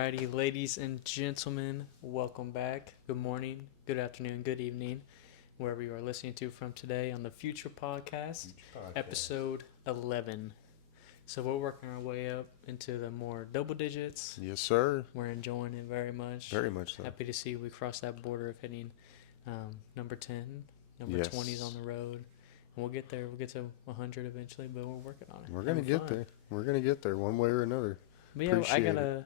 Alrighty, ladies and gentlemen, welcome back. Good morning, good afternoon, good evening, wherever you are listening to from today on the Future Podcast, Episode 11. So we're working our way up into the more double digits. Yes, sir. We're enjoying it very much. Very much so. Happy to see we crossed that border of hitting number 10, number 20 is on the road. And we'll get there. We'll get to 100 eventually, but we're working on it. We're going to get there. We're going to get there one way or another. But yeah,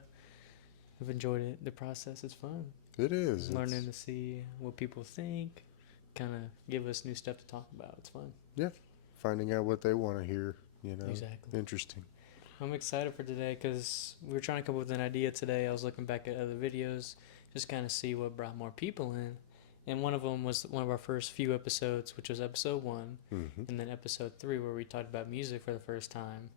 I've enjoyed it. The process is fun. It is. Learning to see what people think, kind of give us new stuff to talk about. It's fun. Yeah. Finding out what they want to hear, you know. Exactly. Interesting. I'm excited for today because we were trying to come up with an idea today. I was looking back at other videos, just kind of see what brought more people in. And one of them was one of our first few episodes, which was episode 1. Mm-hmm. And then episode 3, where we talked about music for the first time.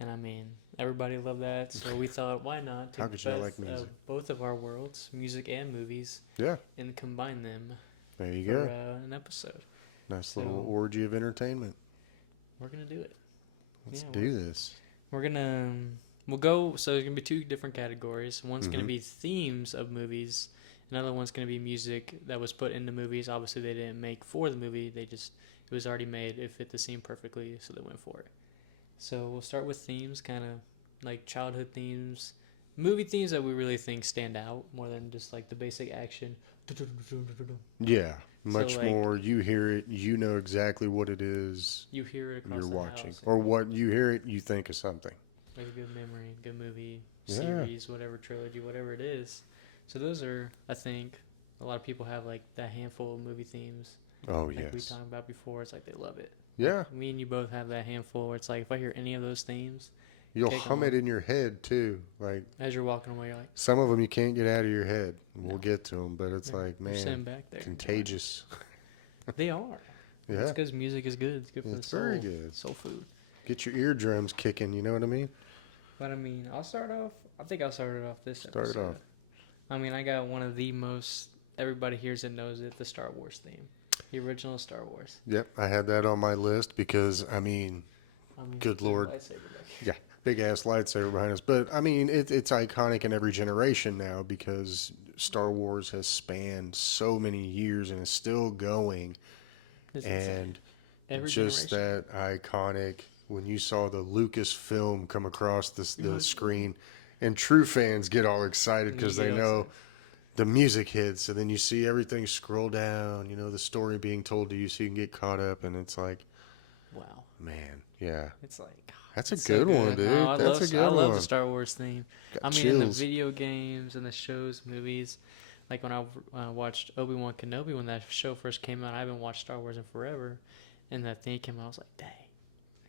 And I mean, everybody loved that, so we thought, why not take the best of both of our worlds, music and movies, and combine them. There you go. An episode. Nice little orgy of entertainment. We're gonna do it. Let's do this. We'll go. So there's gonna be 2 different categories. One's gonna be themes of movies. Another one's gonna be music that was put into movies. Obviously, they didn't make for the movie. It was already made. It fit the scene perfectly, so they went for it. So we'll start with themes, kind of like childhood themes, movie themes that we really think stand out more than just like the basic action. Yeah, much more. You hear it, you know exactly what it is. You hear it across you're the watching, house. or what you hear it, you think of something. Like a good memory, good movie, series, whatever trilogy, whatever it is. So those are, I think, a lot of people have like that handful of movie themes. Oh like yes. we talked about before. It's like they love it. Yeah. Like me and you both have that handful where it's like if I hear any of those themes, you'll hum it in your head too. Like as you're walking away, you're like, some of them you can't get out of your head. We'll get to them, but it's like, man, sitting back there, contagious. They are. Yeah. It's because music is good. It's good for the soul. Very good. Soul food. Get your eardrums kicking. You know what I mean? But I mean, I'll start off. I think I'll start it off this episode. Start it off. I mean, I got one of the most everybody hears it knows it. The Star Wars theme. The original Star Wars. Yep, I had that on my list because, I mean good Lord. Yeah, big-ass lightsaber behind us. But, I mean, it's iconic in every generation now because Star Wars has spanned so many years and is still going. And just that iconic, when you saw the Lucasfilm come across the screen, and true fans get all excited because they know the music hits, and then you see everything scroll down, you know, the story being told to you so you can get caught up, and it's like, wow. Man, yeah. It's like, that's a good one, dude. No, that's a good one. I love the Star Wars theme. Got chills. In the video games and the shows, movies, like when I watched Obi-Wan Kenobi, when that show first came out, I haven't watched Star Wars in forever, and that thing came out, I was like, dang.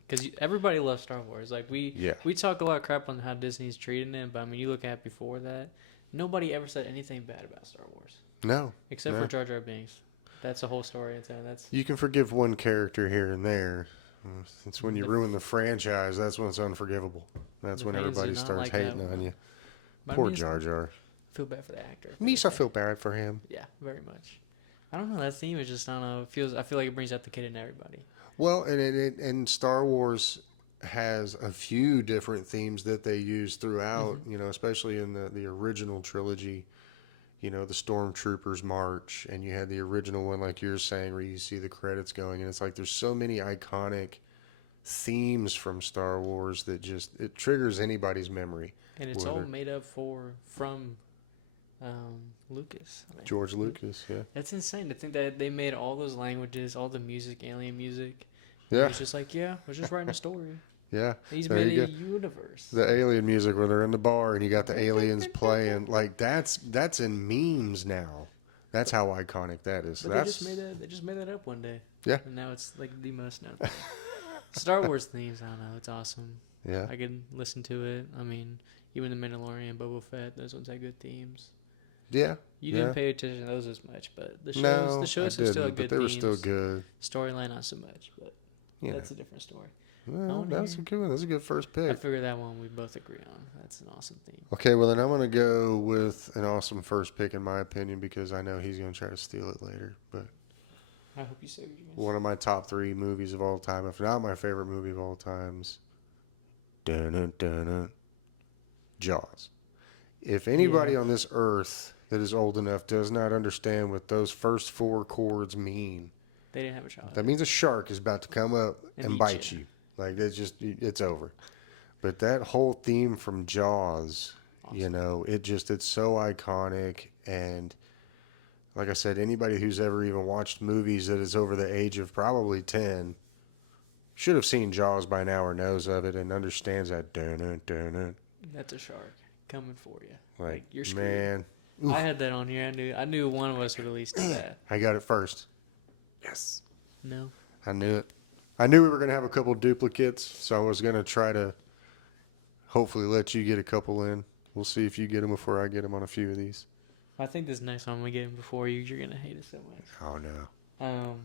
Because everybody loves Star Wars. Like, we talk a lot of crap on how Disney's treating it, but I mean, you look at before that, nobody ever said anything bad about Star Wars. No. Except for Jar Jar Binks. That's a whole story. You can forgive one character here and there. It's when you ruin the franchise, that's when it's unforgivable. That's when everybody starts hating on you. Poor Jar Jar. I feel bad for the actor. I feel bad for him. Yeah, very much. I don't know. That theme is just, I don't know. I feel like it brings out the kid in everybody. Well, and Star Wars has a few different themes that they use throughout, you know, especially in the original trilogy, you know, the Stormtroopers march, and you had the original one, like you're saying, where you see the credits going, and it's like there's so many iconic themes from Star Wars that just, it triggers anybody's memory. And it's all made up from Lucas. George Lucas, yeah. That's insane to think that they made all those languages, all the music, alien music. Yeah. It's just like, we're just writing a story. Yeah. He's made a universe. The alien music where they're in the bar and you got the aliens playing. Like, that's in memes now. That's how iconic that is. But they just made that up one day. Yeah. And now it's like the most known thing. Star Wars themes, I don't know, it's awesome. Yeah. I can listen to it. I mean, even The Mandalorian, Boba Fett, those ones had good themes. Yeah. You didn't pay attention to those as much, but the shows are still good themes. They were still good. Storyline, not so much, but that's a different story. Well, that's a good one. That's a good first pick. I figured that one we both agree on. That's an awesome theme. Okay, well then I'm going to go with an awesome first pick in my opinion because I know he's going to try to steal it later. But I hope you say what you one of my top 3 movies of all time, if not my favorite movie of all times, Jaws. If anybody on this earth that is old enough does not understand what those first 4 chords mean, they didn't have a childhood. That means a shark is about to come up and bite you. Like, it's over. But that whole theme from Jaws, awesome. It's so iconic. And like I said, anybody who's ever even watched movies that is over the age of probably 10 should have seen Jaws by now or knows of it and understands that. That's a shark coming for you. Like you're screwed. Man. Oof. I had that on here. I knew one of us would at least do that. I got it first. Yes. No. I knew it. I knew we were going to have a couple duplicates, so I was going to try to hopefully let you get a couple in. We'll see if you get them before I get them on a few of these. I think this next one we get them before you. You're going to hate it so much. Oh, no.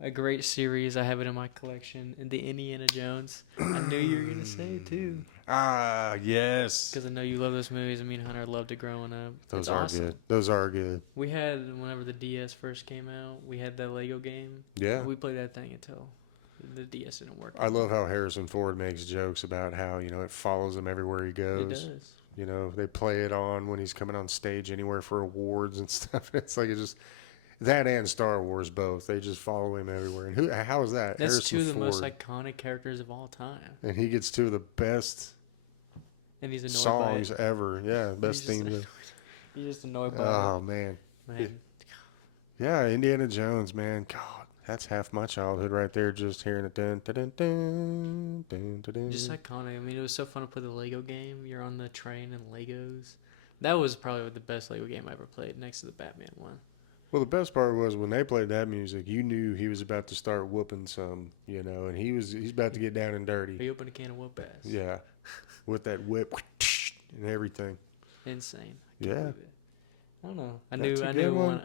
A great series. I have it in my collection. And the Indiana Jones. I knew you were going to say it, too. Ah, yes. Because I know you love those movies. Me and Hunter loved it growing up. Those are awesome. Good. Those are good. We had, whenever the DS first came out, we had that Lego game. Yeah. We played that thing until the DS didn't work. I love how Harrison Ford makes jokes about how, it follows him everywhere he goes. It does. They play it on when he's coming on stage anywhere for awards and stuff. It's like that and Star Wars both. They just follow him everywhere. And how is that? That's Harrison 2 of the Ford. most iconic characters of all time. And he gets 2 of the best and he's annoyed songs by it. Ever. Yeah, best themes. He's just annoyed by it. Oh, man. Yeah, Indiana Jones, man. God, that's half my childhood right there, just hearing it. Dun, dun, dun, dun, dun, dun, dun. Just iconic. I mean, it was so fun to play the Lego game. You're on the train and Legos. That was probably the best Lego game I ever played, next to the Batman one. Well, the best part was when they played that music, you knew he was about to start whooping some, and he's about to get down and dirty. He opened a can of whoop ass. Yeah, with that whip and everything. Insane. Yeah. I don't know. I knew you were gonna want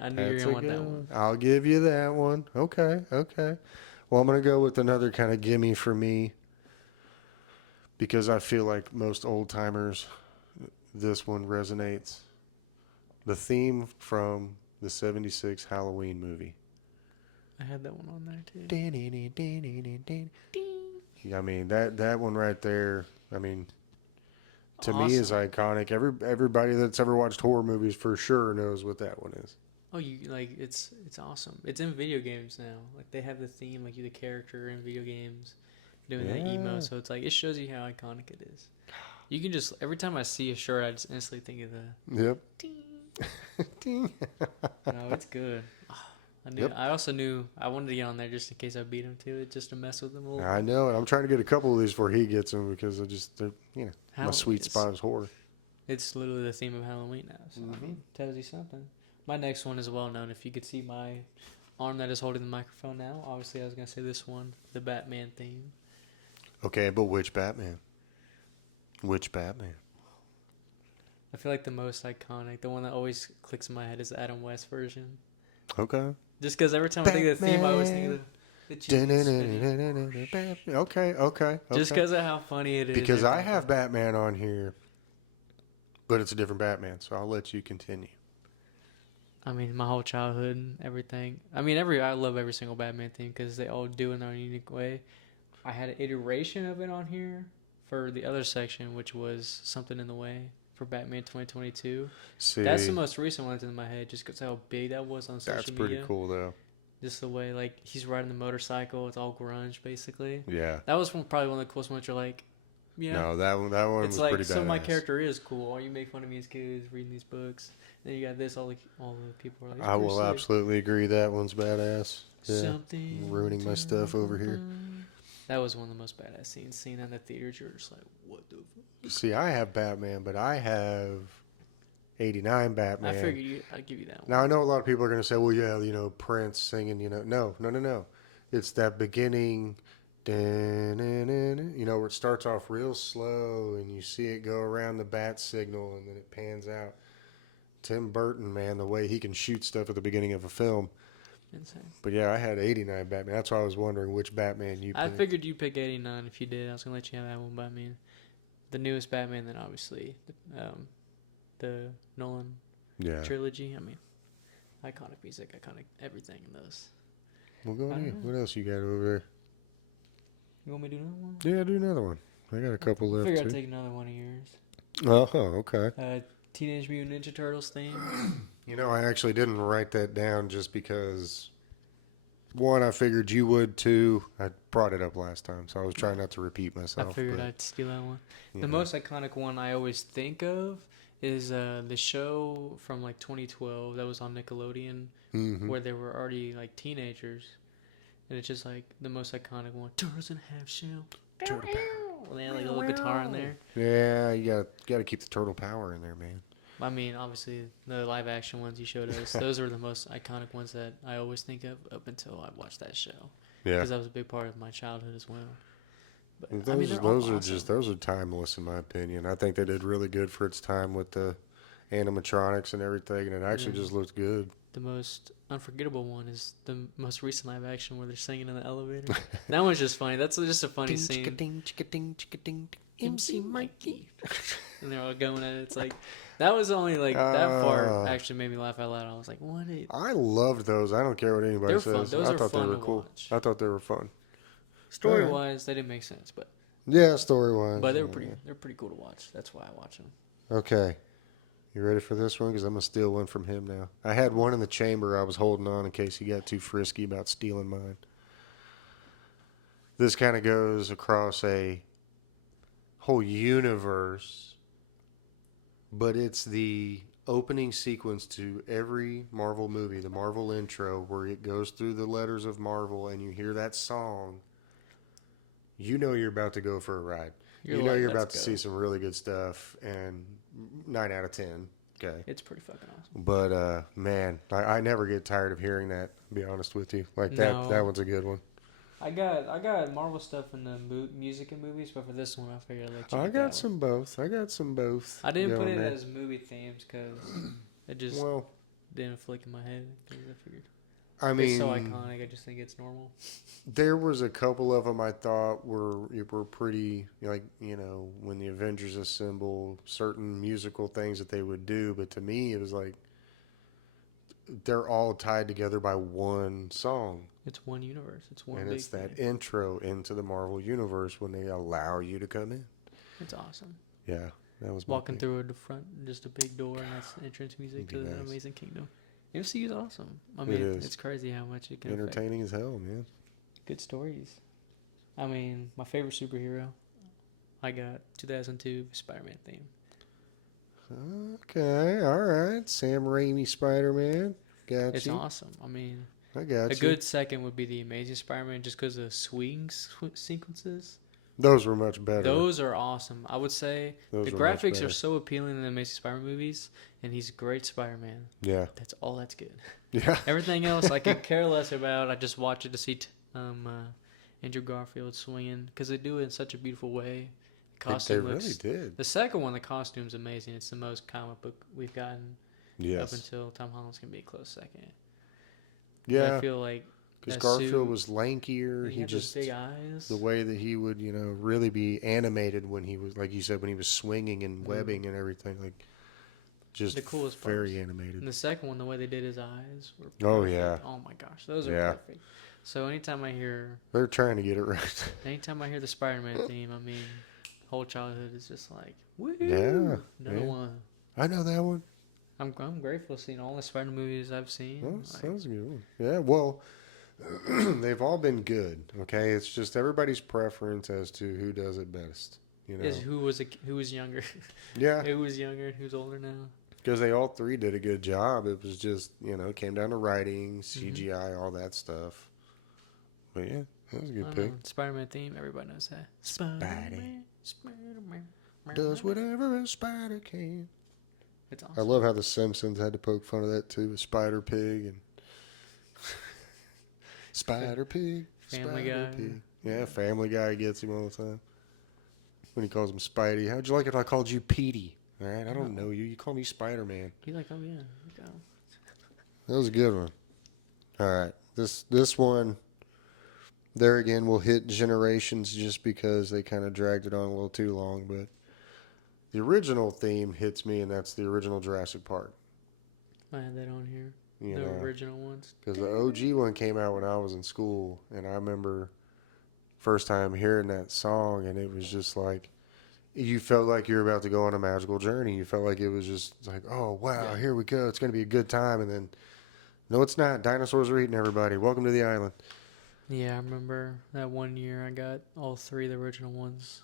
that one. I'll give you that one. Okay. Well, I'm gonna go with another kind of gimme for me because I feel like most old timers, this one resonates. The theme from the '76 Halloween movie. I had that one on there too. I mean that one right there. I mean, to awesome. me is iconic. Everybody that's ever watched horror movies for sure knows what that one is. Oh, it's awesome. It's in video games now. Like they have the theme, like you the character in video games doing that emo. So it's like it shows you how iconic it is. You can just every time I see a shirt, I just instantly think of the. Yep. Ding. Ding. No, it's good. I also knew I wanted to get on there just in case I beat him to it, just to mess with him a little. I know, and I'm trying to get a couple of these before he gets them because my sweet spot is horror. It's literally the theme of Halloween now, so tells you something. My next one is well known. If you could see my arm that is holding the microphone now, obviously I was gonna say this one, the Batman theme. Okay, but which Batman? Which Batman? I feel like the most iconic, the one that always clicks in my head is the Adam West version. Okay. Just because every time Batman. I think of the theme, I always think of the cheese. Okay. Just because of how funny it is. Because I have Batman on here, but it's a different Batman, so I'll let you continue. I mean, my whole childhood and everything. I mean, I love every single Batman theme because they all do it in their own unique way. I had an iteration of it on here for the other section, which was Something in the Way for Batman 2022. See, that's the most recent one that's in my head just because how big that was on social media. That's pretty cool, though. Just the way, like, he's riding the motorcycle. It's all grunge, basically. Yeah. That was probably one of the coolest ones you're like, yeah. No, that one was like, pretty badass. So my character is cool. All you make fun of me as kids reading these books. Then you got this, all the people are like, I will absolutely agree that one's badass. Yeah. Something ruining my stuff over here. That was one of the most badass scenes. Seeing in the theaters, you're just like, what the fuck? See, I have Batman, but I have 89 Batman. I figured I'd give you that one. Now, I know a lot of people are going to say, well, yeah, Prince singing, No. It's that beginning, where it starts off real slow and you see it go around the bat signal and then it pans out. Tim Burton, man, the way he can shoot stuff at the beginning of a film. Insane. But yeah, I had 89 Batman. That's why I was wondering which Batman you picked. I figured you'd pick 89 if you did. I was going to let you have that one by me. The newest Batman, then obviously the Nolan trilogy. I mean, iconic music, iconic everything in those. Well, go on. What else you got over there? You want me to do another one? Yeah, do another one. I got a couple left. I figured I'd take another one of yours. Oh, okay. Teenage Mutant Ninja Turtles theme? You know, I actually didn't write that down just because, one, I figured you would, two, I brought it up last time, so I was trying not to repeat I myself. figured I'd steal that one. The Yeah. most iconic one I always think of is the show from like 2012 that was on Nickelodeon where they were already like teenagers. And it's just like the most iconic one. Turtles in a half shell. Turtle power. Well, they had like a little guitar in there. Yeah, you gotta keep the turtle power in there, man. I mean, obviously, the live action ones you showed us, those are the most iconic ones that I always think of up until I watched that show. Yeah. Because that was a big part of my childhood as well. But, Those, I mean, they're those all are awesome. those are timeless in my opinion. I think they did really good for its time with the animatronics and everything, and it actually just looked good. The most unforgettable one is the most recent live action where they're singing in the elevator. That one's just funny. That's just a funny scene. MC Mikey. And they're all going at it. It's like, that was only like, that part actually made me laugh out loud. I was like, what? I loved those. I don't care what anybody says. Fun. Those I are thought fun they were to cool. watch. I thought they were fun. Story wise, they didn't make sense, but yeah, story wise. But they're pretty cool to watch. That's why I watch them. Okay. You ready for this one? Because I'm going to steal one from him now. I had one in the chamber I was holding on in case he got too frisky about stealing mine. This kind of goes across a whole universe, but it's the opening sequence to every Marvel movie, the Marvel intro, where it goes through the letters of Marvel and you hear that song. You know you're about to go for a ride. You know you're about to see some really good stuff, and 9 out of 10. Okay. It's pretty fucking awesome. But, man, I never get tired of hearing that, to be honest with you. Like, that one's a good one. I got Marvel stuff in the music and movies, but for this one, I figured I'd let you I got some both. I I didn't put it as movie themes because it just didn't flick in my head. I figured. I mean, it's so iconic. I just think it's normal. There was a couple of them I thought were pretty, like, you know, when the Avengers assemble, certain musical things that they would do. But to me, it was like they're all tied together by one song. It's one universe. It's one. And it's that intro into the Marvel universe when they allow you to come in. It's awesome. Yeah, that was walking through the front, just a big door, and that's the entrance music to the Amazing Kingdom. MCU is awesome. I mean, it's crazy how much it can entertaining as hell, man. Good stories. I mean, my favorite superhero, I got 2002 Spider-Man theme. Okay, all right. Sam Raimi Spider-Man. Got it's you. It's awesome. I mean, I got a good second would be the Amazing Spider-Man just because of swing sequences. Those were much better. Those are awesome. I would say the graphics are so appealing in the Amazing Spider-Man movies, and he's a great Spider-Man. Yeah. That's all that's good. Yeah. Everything else I could care less about. I just watch it to see Andrew Garfield swinging because they do it in such a beautiful way. The costume they really did. The second one, the costume's amazing. It's the most comic book we've gotten up until Tom Holland's going to be a close second. Yeah. But I feel like because Garfield was lankier. He just big eyes. The way that he would, you know, really be animated when he was, like you said, when he was swinging and webbing and everything, like just the coolest very parts. animated. And the second one, the way they did his eyes were perfect. Oh yeah. Oh my gosh, those are perfect. So anytime I hear they're trying to get it right. Anytime I hear the Spider-Man theme, I mean, whole childhood is just like, woo! Yeah. Another one. I know that one. I'm grateful seeing all the Spider movies I've seen. Well, sounds good. Yeah, well, they've all been good. Okay, it's just everybody's preference as to who does it best. You know, is who was younger. Yeah, who was younger and who's older now. Because they all three did a good job. It was just, you know, it came down to writing, CGI, all that stuff. But yeah, that was a good pick. Spider-Man theme, everybody knows that. Spider-Man does whatever a spider can. It's awesome. I love how the Simpsons had to poke fun of that too, with Spider Pig and Spider Pig, Family Guy. Pig. Yeah, Family Guy gets him all the time. When he calls him Spidey, how'd you like it if I called you Petey? All right, I don't know you. You call me Spider-Man. He's like, oh yeah, that was a good one. All right, this one, there again, will hit generations just because they kind of dragged it on a little too long, but the original theme hits me, and that's the original Jurassic Park. I had that on here. The original ones. Because the OG one came out when I was in school, and I remember first time hearing that song, and it was just like, You felt like you were about to go on a magical journey. You felt like it was just like, oh, wow, here we go. It's going to be a good time. And then, no, it's not. Dinosaurs are eating everybody. Welcome to the island. Yeah, I remember that one year I got all 3 of the original ones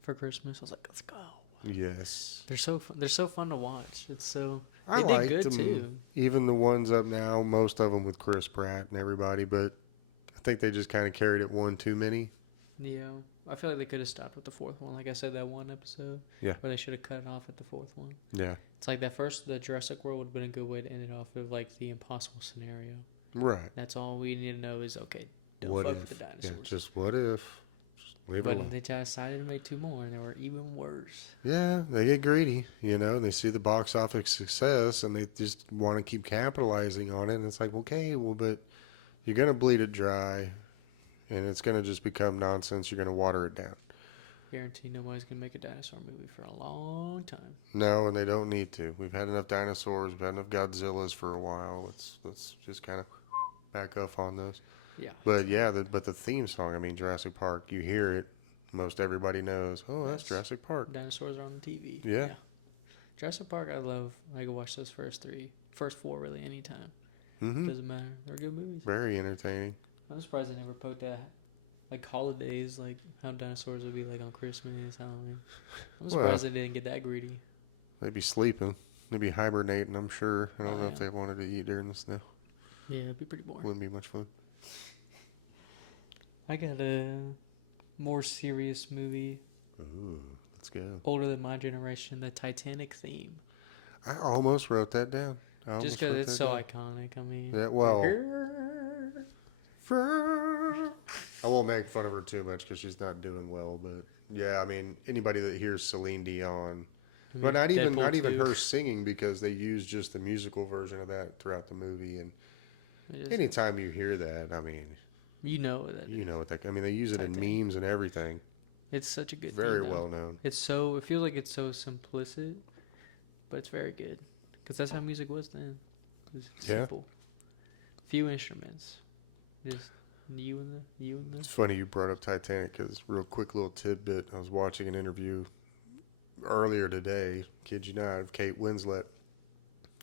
for Christmas. I was like, let's go. Yes. They're so fun. They're so fun to watch. It's so... I They did liked good, them. too. Even the ones up now, most of them with Chris Pratt and everybody. But I think they just kind of carried it one too many. Yeah. I feel like they could have stopped with the 4th one. Like I said, that one episode. Yeah. Where they should have cut it off at the 4th one. Yeah. It's like the Jurassic World would have been a good way to end it off of like the impossible scenario. Right. That's all we need to know is, okay, don't what fuck if? with the dinosaurs. Yeah, just what if? Just leave it alone. But they decided to make 2 more, and they were even worse. Yeah, they get greedy, They see the box office success, and they just want to keep capitalizing on it. And it's like, okay, well, but you're going to bleed it dry, and it's going to just become nonsense. You're going to water it down. Guarantee nobody's going to make a dinosaur movie for a long time. No, and they don't need to. We've had enough dinosaurs. We've had enough Godzillas for a while. Let's just kind of back off on those. Yeah. But yeah, the theme song, I mean, Jurassic Park, you hear it. Most everybody knows, oh, that's Jurassic Park. Dinosaurs are on the TV. Yeah. Jurassic Park, I love. I can watch those first 4 really anytime. Mm-hmm. Doesn't matter. They're good movies. Very entertaining. I'm surprised they never put that, like holidays, like how dinosaurs would be like on Christmas, Halloween. I'm surprised they didn't get that greedy. They'd be sleeping. They'd be hibernating, I'm sure. I don't know if they wanted to eat during the snow. Yeah, it'd be pretty boring. Wouldn't be much fun. I got a more serious movie. Ooh, let's go. Older than my generation, the Titanic theme. I almost wrote that down. Just because it's so iconic. I mean, yeah, well, I won't make fun of her too much because she's not doing well. But yeah, I mean, anybody that hears Celine Dion, but not even her singing, because they use just the musical version of that throughout the movie. And anytime you hear that, I mean, you know that. You know what that. I mean, they use it in memes and everything. It's such a good. Very well known. It feels like it's so simplistic, but it's very good because that's how music was then. It was simple. Few instruments, just you and the. It's funny you brought up Titanic because real quick little tidbit. I was watching an interview earlier today. Kid you not, of Kate Winslet.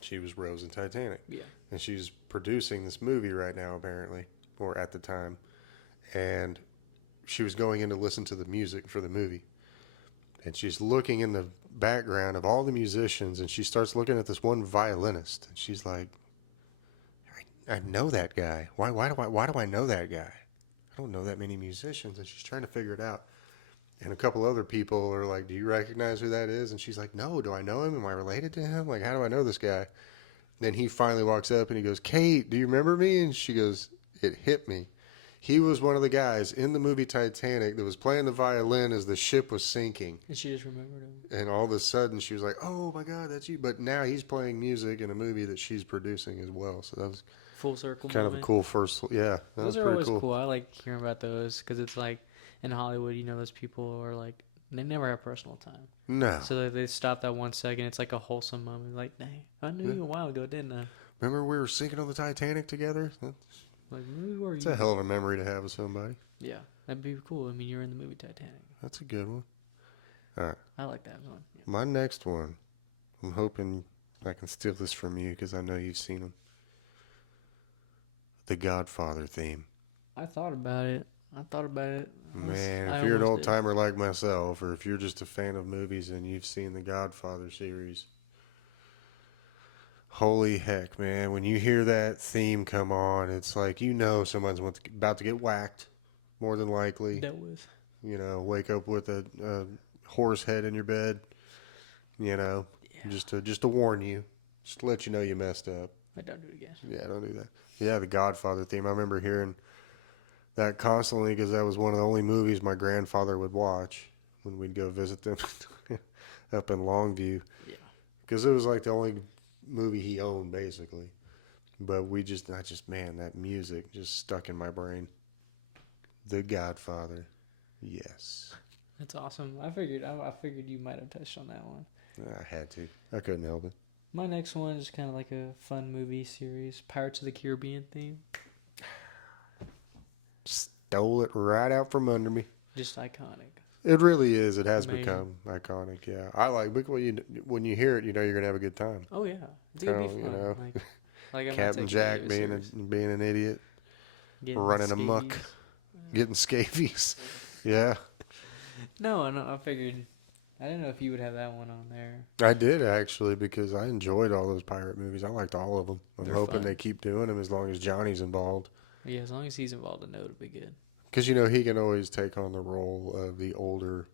She was Rose in Titanic. Yeah. And she's producing this movie right now, apparently, or at the time, and she was going in to listen to the music for the movie, and she's looking in the background of all the musicians, and she starts looking at this one violinist, and she's like, I know that guy. Why do I know that guy? I don't know that many musicians. And she's trying to figure it out. And a couple other people are like, do you recognize who that is? And she's like, no, do I know him? Am I related to him? Like, how do I know this guy? Then he finally walks up and he goes, Kate, do you remember me? And she goes, it hit me. He was one of the guys in the movie Titanic that was playing the violin as the ship was sinking. And she just remembered him. And all of a sudden she was like, oh my God, that's you. But now he's playing music in a movie that she's producing as well. So that was full circle kind of a cool first. Yeah, that was those are pretty always cool. I like hearing about those because it's like in Hollywood, those people are like, they never have personal time. No. So they stop that 1 second. It's like a wholesome moment. Like, dang, I knew you a while ago, didn't I? Remember we were sinking on the Titanic together? Like, who are you? It's a hell of a memory to have with somebody. Yeah, that'd be cool. I mean, you're in the movie Titanic. That's a good one. All right. I like that one. Yeah. My next one, I'm hoping I can steal this from you because I know you've seen them. The Godfather theme. I thought about it. Man, if you're an old timer like myself, or if you're just a fan of movies and you've seen the Godfather series, holy heck, man. When you hear that theme come on, it's like, someone's about to get whacked, more than likely. Dealt with. Wake up with a horse head in your bed, just to warn you, just to let you know you messed up. I don't do it again. Yeah, don't do that. Yeah, the Godfather theme. I remember hearing that constantly because that was one of the only movies my grandfather would watch when we'd go visit them up in Longview. Yeah. Because it was like the only movie he owned, basically. But man, that music just stuck in my brain. The Godfather. Yes. That's awesome. I figured you might have touched on that one. I had to. I couldn't help it. My next one is kind of like a fun movie series, Pirates of the Caribbean theme. Stole it right out from under me. Just iconic. It really is. It has Amazing. become iconic. Yeah, I like when you hear it, you know you're gonna have a good time. Oh yeah, it's gonna be fun. You know, Like I'm not Captain taking Jack it being an idiot, getting running amok, scabies. getting scabies. Yeah, No, I figured. I didn't know if you would have that one on there. I did actually because I enjoyed all those pirate movies. I liked all of them. I'm They're hoping fun. they keep doing them as long as Johnny's involved. Yeah, as long as he's involved, I know it'll be good. Because you know he can always take on the role of the older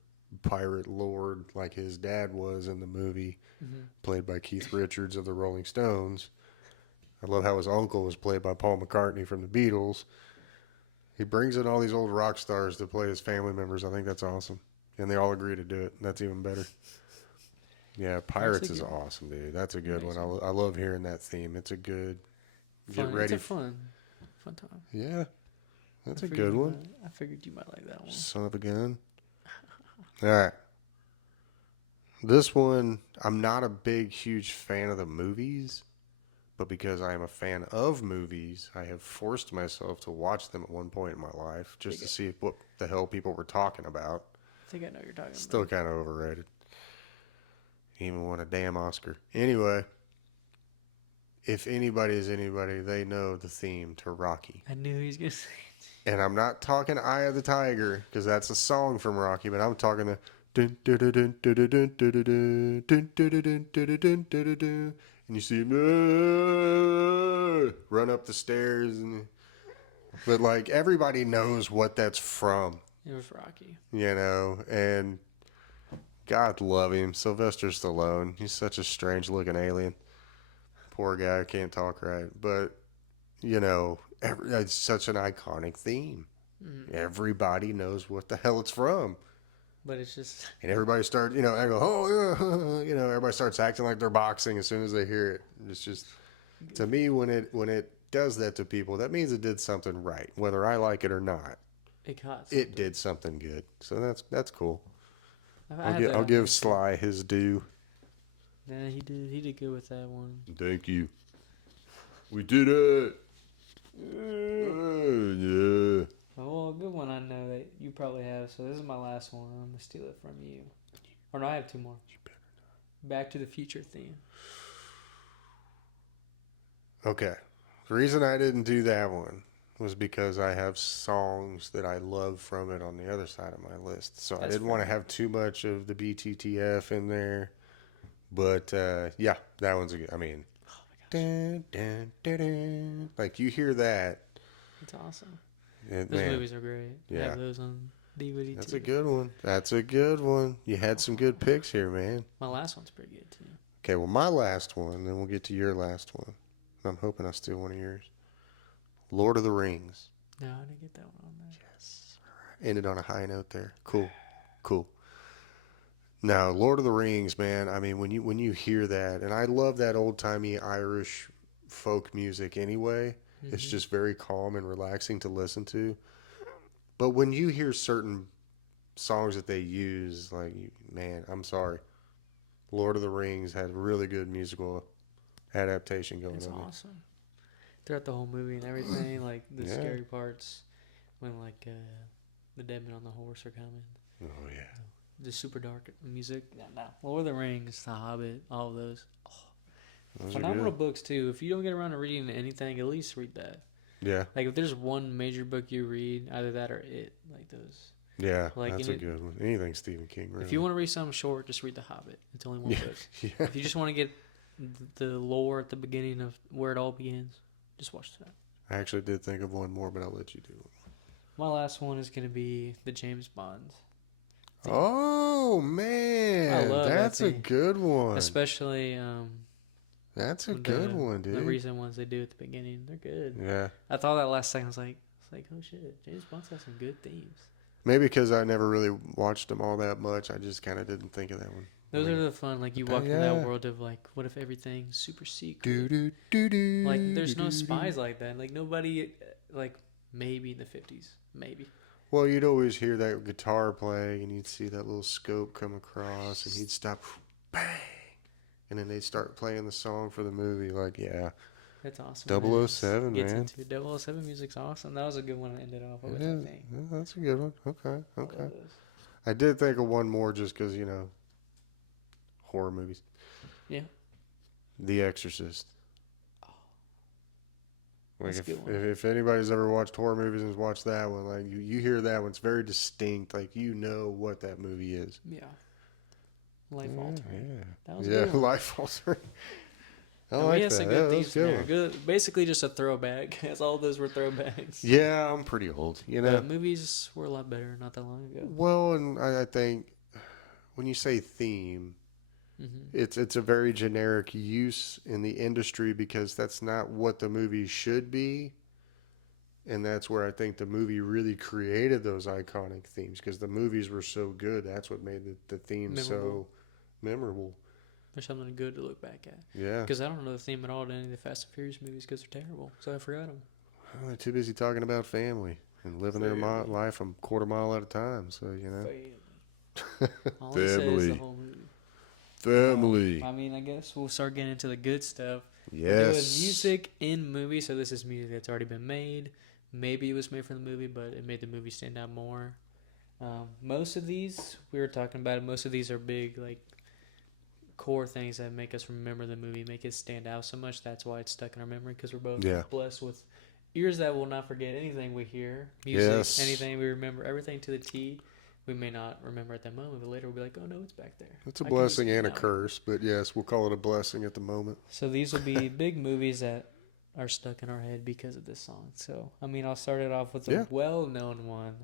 pirate lord like his dad was in the movie, played by Keith Richards of the Rolling Stones. I love how his uncle was played by Paul McCartney from the Beatles. He brings in all these old rock stars to play his family members. I think that's awesome. And they all agree to do it. That's even better. Yeah, Pirates is awesome, dude. That's a good one. I love hearing that theme. It's a good fun. get ready. It's a fun time. Yeah, that's a good one. I figured you might like that one. Son of a gun. All right. This one, I'm not a big, huge fan of the movies, but because I am a fan of movies, I have forced myself to watch them at one point in my life just to see what the hell people were talking about. I think I know what you're talking about. Still kind of overrated. Even won a damn Oscar. Anyway, if anybody is anybody, they know the theme to Rocky. I knew he was going to say it. And I'm not talking Eye of the Tiger, because that's a song from Rocky, but I'm talking the and you see him run up the stairs, but like everybody knows what that's from. It was Rocky. You know, and God love him, Sylvester Stallone. He's such a strange looking alien. Poor guy, can't talk right, but you know, it's such an iconic theme. Mm-hmm. Everybody knows what the hell it's from. But it's just... And everybody starts, you know, I go, oh, yeah. You know, everybody starts acting like they're boxing as soon as they hear it. It's just, to me, when it does that to people, that means it did something right. Whether I like it or not, it did something good. So that's cool. I'll give Sly his due. Yeah, he did good with that one. Thank you. We did it. Yeah. Well, a good one I know that you probably have. So this is my last one. I'm gonna steal it from you. Or no, I have two more. You better not. Back to the Future theme. Okay. The reason I didn't do that one was because I have songs that I love from it on the other side of my list. So I didn't want to have too much of the BTTF in there. But yeah, that one's a good. I mean, oh my gosh. Dun, dun, dun, dun. Like you hear that. It's awesome. Those movies are great. Yeah. I have those on DVD That's too. a good one. That's a good one. You had some good picks here, man. My last one's pretty good too. Okay, well, my last one, then we'll get to your last one. I'm hoping I steal one of yours. Lord of the Rings. No, I didn't get that one on there. Yes. Ended on a high note there. Cool. Now, Lord of the Rings, man. I mean, when you hear that, and I love that old timey Irish folk music anyway. Mm-hmm. It's just very calm and relaxing to listen to. But when you hear certain songs that they use, like, man, I'm sorry. Lord of the Rings had really good musical adaptation going on. It's awesome. Throughout the whole movie and everything, like the scary parts when like the dead men on the horse are coming. Oh yeah. The super dark music. No. Lord of the Rings, The Hobbit, all of those. Oh. Those phenomenal books too. If you don't get around to reading anything, at least read that. Yeah. Like if there's one major book you read, either that or it. Like those. Yeah, like that's a good one. Anything Stephen King, really. If you want to read something short, just read The Hobbit. It's only one book. Yeah. If you just want to get the lore at the beginning of where it all begins, just watch that. I actually did think of one more, but I'll let you do it. My last one is going to be the James Bond. Oh, man. That's a good one. Especially... that's a good one, dude. The recent ones they do at the beginning, they're good. Yeah. I thought that last second, I was like, oh shit, James Bond's got some good themes. Maybe because I never really watched them all that much, I just kind of didn't think of that one. Those are the fun, like you walk in that world of like, what if everything's super secret? Like there's no spies like that. Like nobody, like maybe in the 50s, maybe. Well, you'd always hear that guitar playing, and you'd see that little scope come across, and he'd stop, bang, and then they'd start playing the song for the movie. Like, yeah. That's awesome. 007, man. 007 music's awesome. That was a good one to end it off with, I think. Yeah, that's a good one. Okay. I did think of one more just because, horror movies. Yeah. The Exorcist. Like That's a good one. if anybody's ever watched horror movies and watched that one, like you hear that one, it's very distinct. Like you know what that movie is. Yeah. Life altering. Yeah. That was a good one. Life altering. I And like we had that. some good themes in there. Good, basically just a throwback, as all those were throwbacks. Yeah, I'm pretty old. Movies were a lot better not that long ago. Well, and I think when you say theme, it's a very generic use in the industry because that's not what the movie should be. And that's where I think the movie really created those iconic themes because the movies were so good. That's what made the themes so memorable. There's something good to look back at. Yeah. Because I don't know the theme at all to any of the Fast and Furious movies because they're terrible. So I forgot them. Well, they're too busy talking about family and living their life a quarter mile at a time. So, Family. All he says the whole movie. Family. I mean, I guess we'll start getting into the good stuff. Yes. We're doing music in movies. So this is music that's already been made. Maybe it was made for the movie, but it made the movie stand out more. Most of these, we were talking about it, most of these are big, like, core things that make us remember the movie, make it stand out so much. That's why it's stuck in our memory, because we're both blessed with ears that will not forget anything we hear. Music, anything we remember, everything to the T. We may not remember at that moment, but later we'll be like, oh, no, it's back there. It's a blessing and a curse, but yes, we'll call it a blessing at the moment. So these will be big movies that are stuck in our head because of this song. So, I mean, I'll start it off with a well-known one.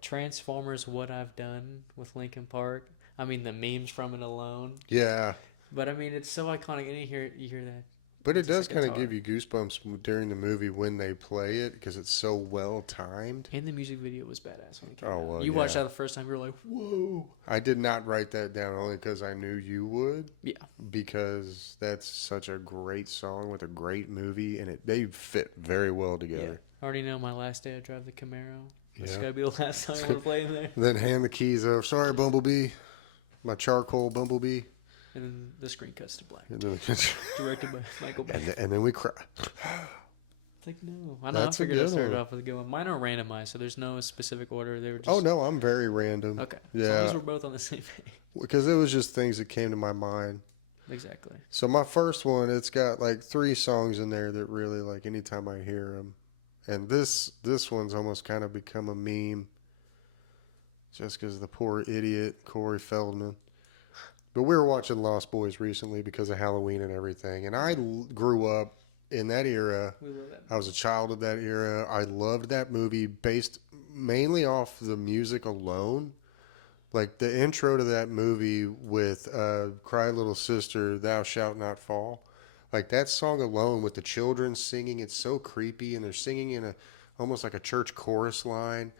Transformers What I've Done with Linkin Park. I mean, the memes from it alone. Yeah. But, I mean, it's so iconic. And you hear that. But it does kind of give you goosebumps during the movie when they play it because it's so well timed. And the music video was badass when it came out. Well, you watched that the first time, you were like, whoa. I did not write that down only because I knew you would. Yeah. Because that's such a great song with a great movie, and they fit very well together. Yeah. I already know my last day I drive the Camaro. It's got to be the last time I want to play in there. Then hand the keys over. Sorry, Bumblebee. My charcoal Bumblebee. And then the screen cuts to black. Directed by Michael Bay. And then we cry. It's like, no. I figured I started off with a good one. Mine are randomized, so there's no specific order. They were just... Oh, no, I'm very random. Okay. Yeah. As long as we're both on the same page. Because it was just things that came to my mind. Exactly. So my first one, it's got like 3 songs in there that really, like, anytime I hear them. And this one's almost kind of become a meme. Just because the poor idiot, Corey Feldman. But we were watching Lost Boys recently because of Halloween and everything. And I grew up in that era. We love that. I was a child of that era. I loved that movie based mainly off the music alone. Like the intro to that movie with Cry Little Sister, Thou Shalt Not Fall. Like that song alone with the children singing, it's so creepy. And they're singing in almost like a church chorus line.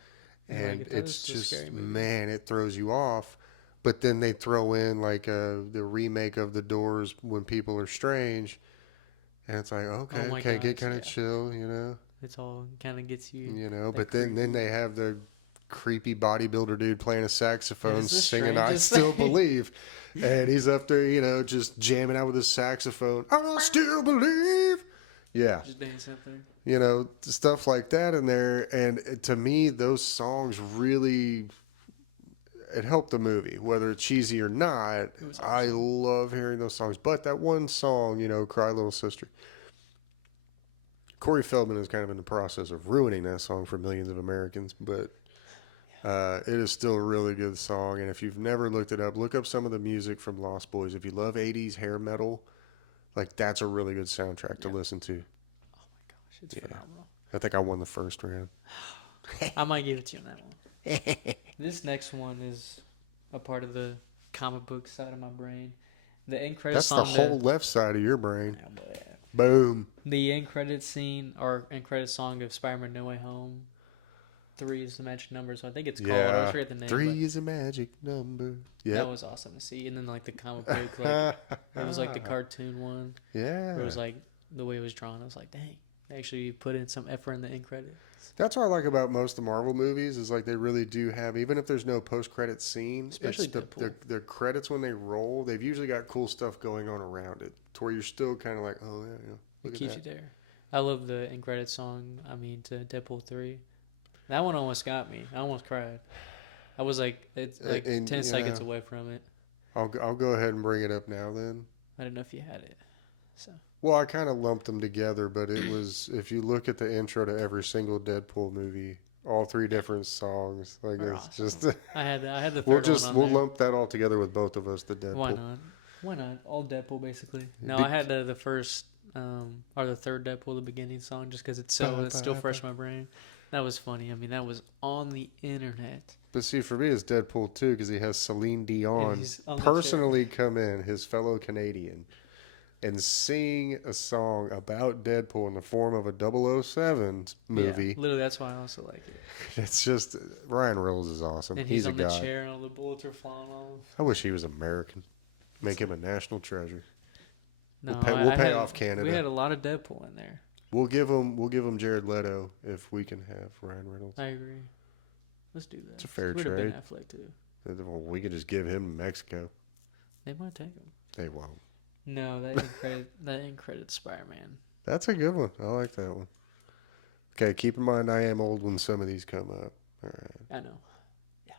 And it's just, man, it throws you off. But then they throw in like the remake of The Doors When People Are Strange. And it's like, okay, get kind of chill, It's all kind of gets you. But then they have the creepy bodybuilder dude playing a saxophone singing I Still Believe. And he's up there, just jamming out with his saxophone. I still believe. Yeah. Just dancing up there. Stuff like that in there. And to me, those songs really... It helped the movie, whether it's cheesy or not. I love hearing those songs. But that one song, Cry Little Sister. Corey Feldman is kind of in the process of ruining that song for millions of Americans. But it is still a really good song. And if you've never looked it up, look up some of the music from Lost Boys. If you love 80s hair metal, like that's a really good soundtrack to listen to. Oh my gosh, it's phenomenal. I think I won the first round. I might give it to you on that one. This next one is a part of the comic book side of my brain. The end credit song. That's the whole left side of your brain. Boom. The end credit scene or end credit song of Spider-Man No Way Home. 3 is the magic number, so I think it's called. I forget the name. 3 is a magic number. Yeah. That was awesome to see. And then like the comic book, like it was like the cartoon one. Yeah. Where it was like the way it was drawn. I was like, dang, they actually put in some effort in the end credit. That's what I like about most of the Marvel movies is like they really do have, even if there's no post-credit scene, especially the credits when they roll, they've usually got cool stuff going on around it to where you're still kind of like, oh yeah, look it keeps you there. I love the end credit song. To Deadpool 3. That one almost got me. I almost cried. I was like, it's like And 10 seconds away from it. I'll go ahead and bring it up now then. I didn't know if you had it. So. Well, I kind of lumped them together, but it was, if you look at the intro to every single Deadpool movie, all three different songs, like it's awesome. just. I had the third one on we'll there. lump that all together with both of us. The Deadpool. Why not? Why not? All Deadpool basically. No, I had the first or the third Deadpool, the beginning song, just because it's still fresh in my brain. That was funny. I mean, that was on the internet. But see, for me, it's Deadpool 2 because he has Celine Dion personally come in, his fellow Canadian, and sing a song about Deadpool in the form of a 007 movie. Yeah, literally, that's why I also like it. It's just, Ryan Reynolds is awesome. And he's on the chair and all the bullets are flying off. I wish he was American. Make him a national treasure. No, we'll pay off Canada. We had a lot of Deadpool in there. We'll give him Jared Leto if we can have Ryan Reynolds. I agree. Let's do that. It's a fair trade. Been Affleck too. Well, we could just give him Mexico. They might take him. They won't. No, that ain't credit Spider-Man. That's a good one. I like that one. Okay, keep in mind I am old when some of these come up. All right. I know. Yeah.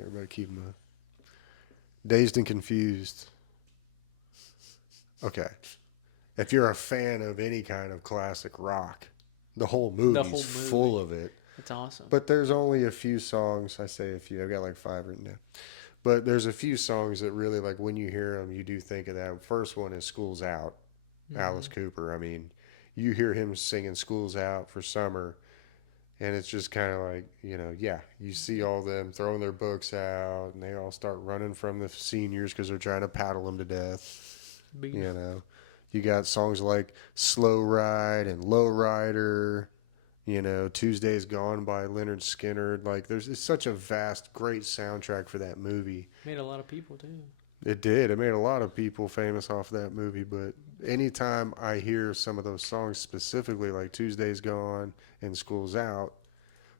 Everybody keep them up. Dazed and Confused. Okay. If you're a fan of any kind of classic rock, the whole movie's full of it. It's awesome. But there's only a few songs. I say a few. I've got like 5 written down. But there's a few songs that really, like, when you hear them, you do think of that. First one is School's Out, Alice Cooper. I mean, you hear him singing School's Out for summer, and it's just kind of like, you see all them throwing their books out, and they all start running from the seniors because they're trying to paddle them to death. You got songs like Slow Ride and Low Rider. Tuesday's Gone by Leonard Skinner. Like, it's such a vast, great soundtrack for that movie. Made a lot of people, too. It did. It made a lot of people famous off that movie. But anytime I hear some of those songs, specifically like Tuesday's Gone and School's Out,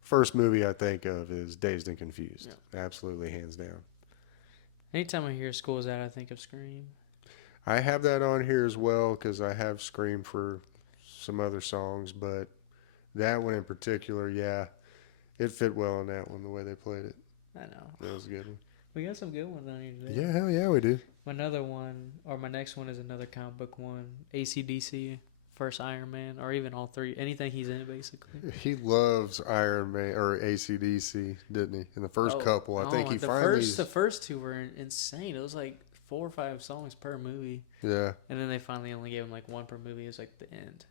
first movie I think of is Dazed and Confused. Yeah. Absolutely, hands down. Anytime I hear School's Out, I think of Scream. I have that on here as well because I have Scream for some other songs, but that one in particular, yeah, it fit well on that one, the way they played it. I know. That was a good one. We got some good ones on here today. Yeah, hell yeah, we do. My next one is another comic book one. AC/DC, first Iron Man, or even all three. Anything he's in, basically. He loves Iron Man, or AC/DC, didn't he? In the first couple, I think he finally... The first two were insane. It was like 4 or 5 songs per movie. Yeah. And then they finally only gave him like one per movie. It was like the end.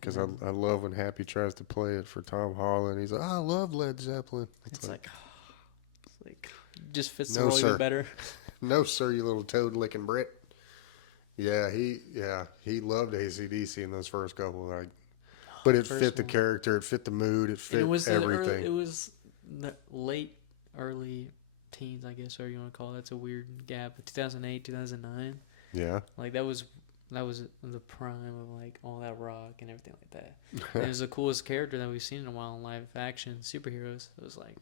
Because I love when Happy tries to play it for Tom Holland. He's like, I love Led Zeppelin. It's like just fits the role even better. No, sir, you little toad-licking Brit. Yeah, he loved AC/DC in those first couple. But it fit the character, it fit the mood, it fit everything. It was the early teens, I guess, or you want to call it. That's a weird gap. 2008, 2009. Yeah. Like that was the prime of like all that rock and everything like that. And it was the coolest character that we've seen in a while in live action superheroes. It was like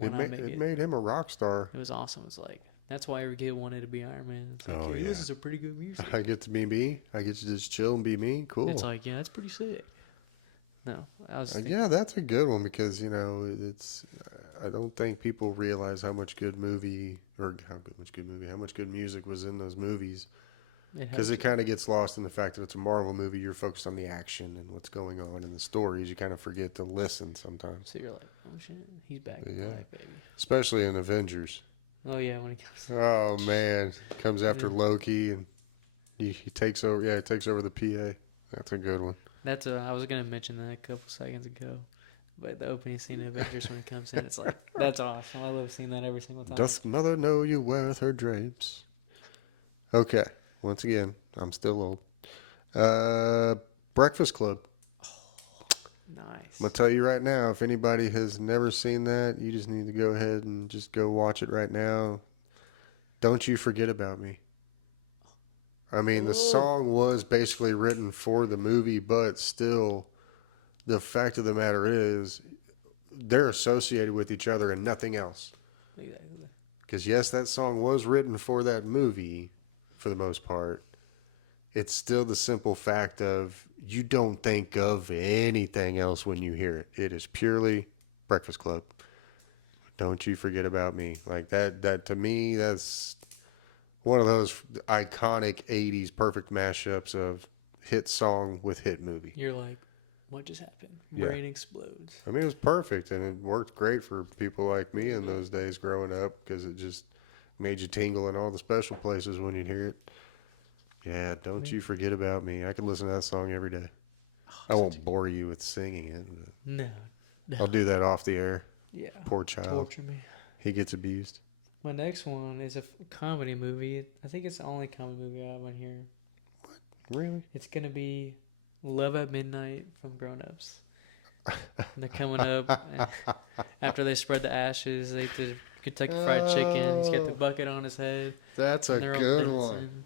it made him a rock star. It was awesome. It's like that's why every kid wanted to be Iron Man. It's like, he listens to pretty good music. I get to be me. I get to just chill and be me. Cool. It's like, yeah, that's pretty sick. No, I was yeah, that's a good one because it's. I don't think people realize how much good music was in those movies. Because it kind of gets lost in the fact that it's a Marvel movie. You're focused on the action and what's going on in the stories. You kind of forget to listen sometimes. So you're like, oh shit, he's back in life, baby. Especially in Avengers. Oh yeah, when he comes. Oh man, comes after Loki and he takes over. Yeah, he takes over the PA. That's a good one. I was gonna mention that a couple seconds ago, but the opening scene of Avengers when he comes in, it's like that's awesome. I love seeing that every single time. Doth mother know you weareth her drapes? Okay. Once again, I'm still old. Breakfast Club. Oh, nice. I'm going to tell you right now, if anybody has never seen that, you just need to go ahead and just go watch it right now. Don't You Forget About Me. I mean, the song was basically written for the movie, but still, the fact of the matter is, they're associated with each other and nothing else. Exactly. Because, yes, that song was written for that movie, for the most part. It's still the simple fact of you don't think of anything else when you hear it. It is purely Breakfast Club. Don't You Forget About Me. Like that to me, that's one of those iconic 80s perfect mashups of hit song with hit movie. You're like, what just happened? Yeah. Brain explodes. I mean, it was perfect, and it worked great for people like me in those days growing up because it just made you tingle in all the special places when you'd hear it. Yeah, Don't You Forget About Me. I could listen to that song every day. I won't bore you with singing it. But No. I'll do that off the air. Yeah. Poor child. Torture me. He gets abused. My next one is a comedy movie. I think it's the only comedy movie I have on here. What? Really? It's going to be Love at Midnight from Grown Ups. They're coming up. After they spread the ashes, they eat the Kentucky Fried Chicken. He's got the bucket on his head. That's a good one.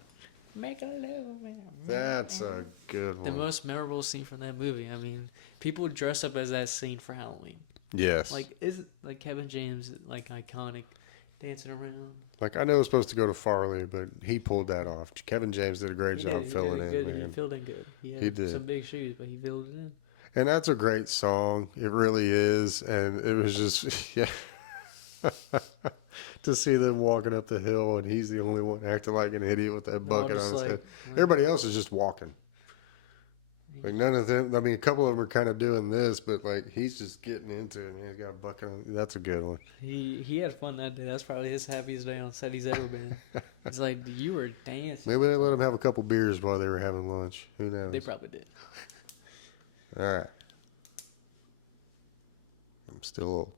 Make a love, man. That's a good one. The most memorable scene from that movie. I mean, people dress up as that scene for Halloween. Yes. Like, is like Kevin James, like iconic, dancing around. Like, I know it was supposed to go to Farley, but he pulled that off. Kevin James did a great job filling in, man. He filled in good. He did some big shoes, but he filled it in. And that's a great song. It really is. And it was just, yeah. To see them walking up the hill and he's the only one acting like an idiot with that bucket on his head. Everybody else is just walking. Like none of them, I mean, a couple of them are kind of doing this, but like he's just getting into it. Man, he's got a bucket on. That's a good one. He had fun that day. That's probably his happiest day on set he's ever been. It's like, you were dancing. Maybe they let him have a couple beers while they were having lunch. Who knows? They probably did. All right. I'm still old.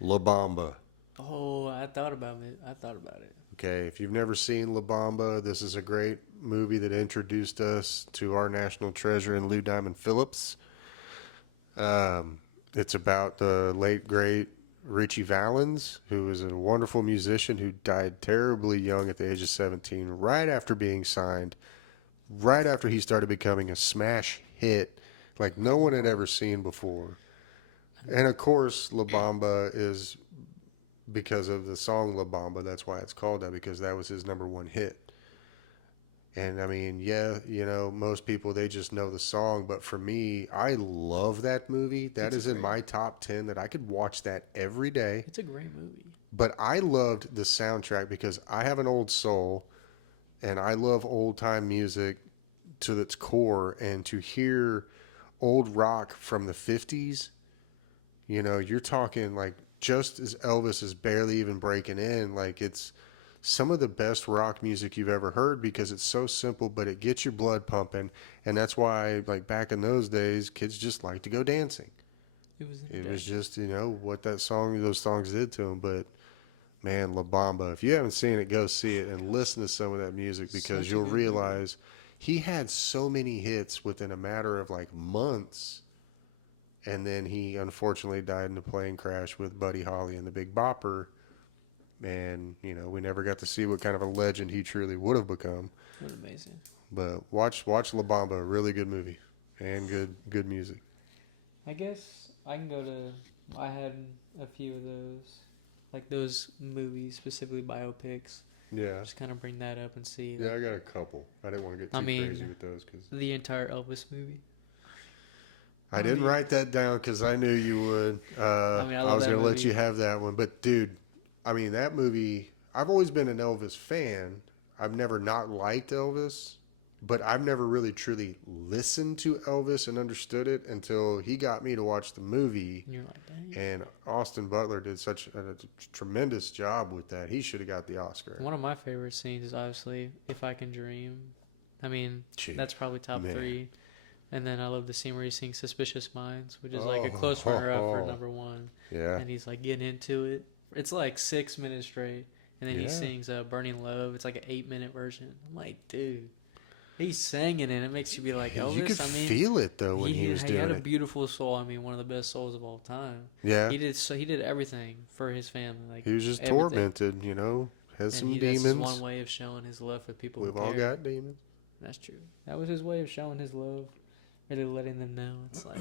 La Bamba. Oh, I thought about it. Okay, if you've never seen La Bamba, this is a great movie that introduced us to our national treasure in Lou Diamond Phillips. It's about the late, great Richie Valens, who was a wonderful musician who died terribly young at the age of 17, right after being signed, right after he started becoming a smash hit like no one had ever seen before. And of course, La Bamba is because of the song La Bamba. That's why it's called that, because that was his number one hit. And I mean, yeah, you know, most people, they just know the song. But for me, I love that movie. That is in my top 10 that I could watch that every day. It's a great movie. But I loved the soundtrack because I have an old soul and I love old time music to its core. And to hear old rock from the 50s, you know, you're talking like just as Elvis is barely even breaking in, like it's some of the best rock music you've ever heard because it's so simple, but it gets your blood pumping. And that's why, like back in those days, kids just liked to go dancing. It was just, you know, what those songs did to them. But man, La Bamba, if you haven't seen it, go see it and listen to some of that music because you'll realize he had so many hits within a matter of like months. And then he unfortunately died in a plane crash with Buddy Holly and the Big Bopper. And, you know, we never got to see what kind of a legend he truly would have become. What amazing. But watch La Bamba, a really good movie and good music. I guess I can go to, I had a few of those, like those movies, specifically biopics. Yeah. Just kind of bring that up and see. Yeah, I got a couple. I didn't want to get too crazy with those. The entire Elvis movie. I didn't write that down because I knew you would. I was going to let you have that one. But, dude, I mean, that movie, I've always been an Elvis fan. I've never not liked Elvis, but I've never really truly listened to Elvis and understood it until he got me to watch the movie. And you're like, dang. And Austin Butler did such a tremendous job with that. He should have got the Oscar. One of my favorite scenes is obviously If I Can Dream. I mean, that's probably top 3. And then I love the scene where he sings Suspicious Minds, which is like a close runner-up for number 1. Yeah. And he's like getting into it. It's like 6 minutes straight. And then he sings Burning Love. It's like an 8-minute version. I'm like, dude, he's singing and it makes you be like, Elvis. You could feel it though when he was doing it. He had a beautiful soul. I mean, one of the best souls of all time. Yeah. He did everything for his family. Like he was just tormented, you know, has some demons. That's one way of showing his love for people. We've all got demons. That's true. That was his way of showing his love. Really letting them know it's like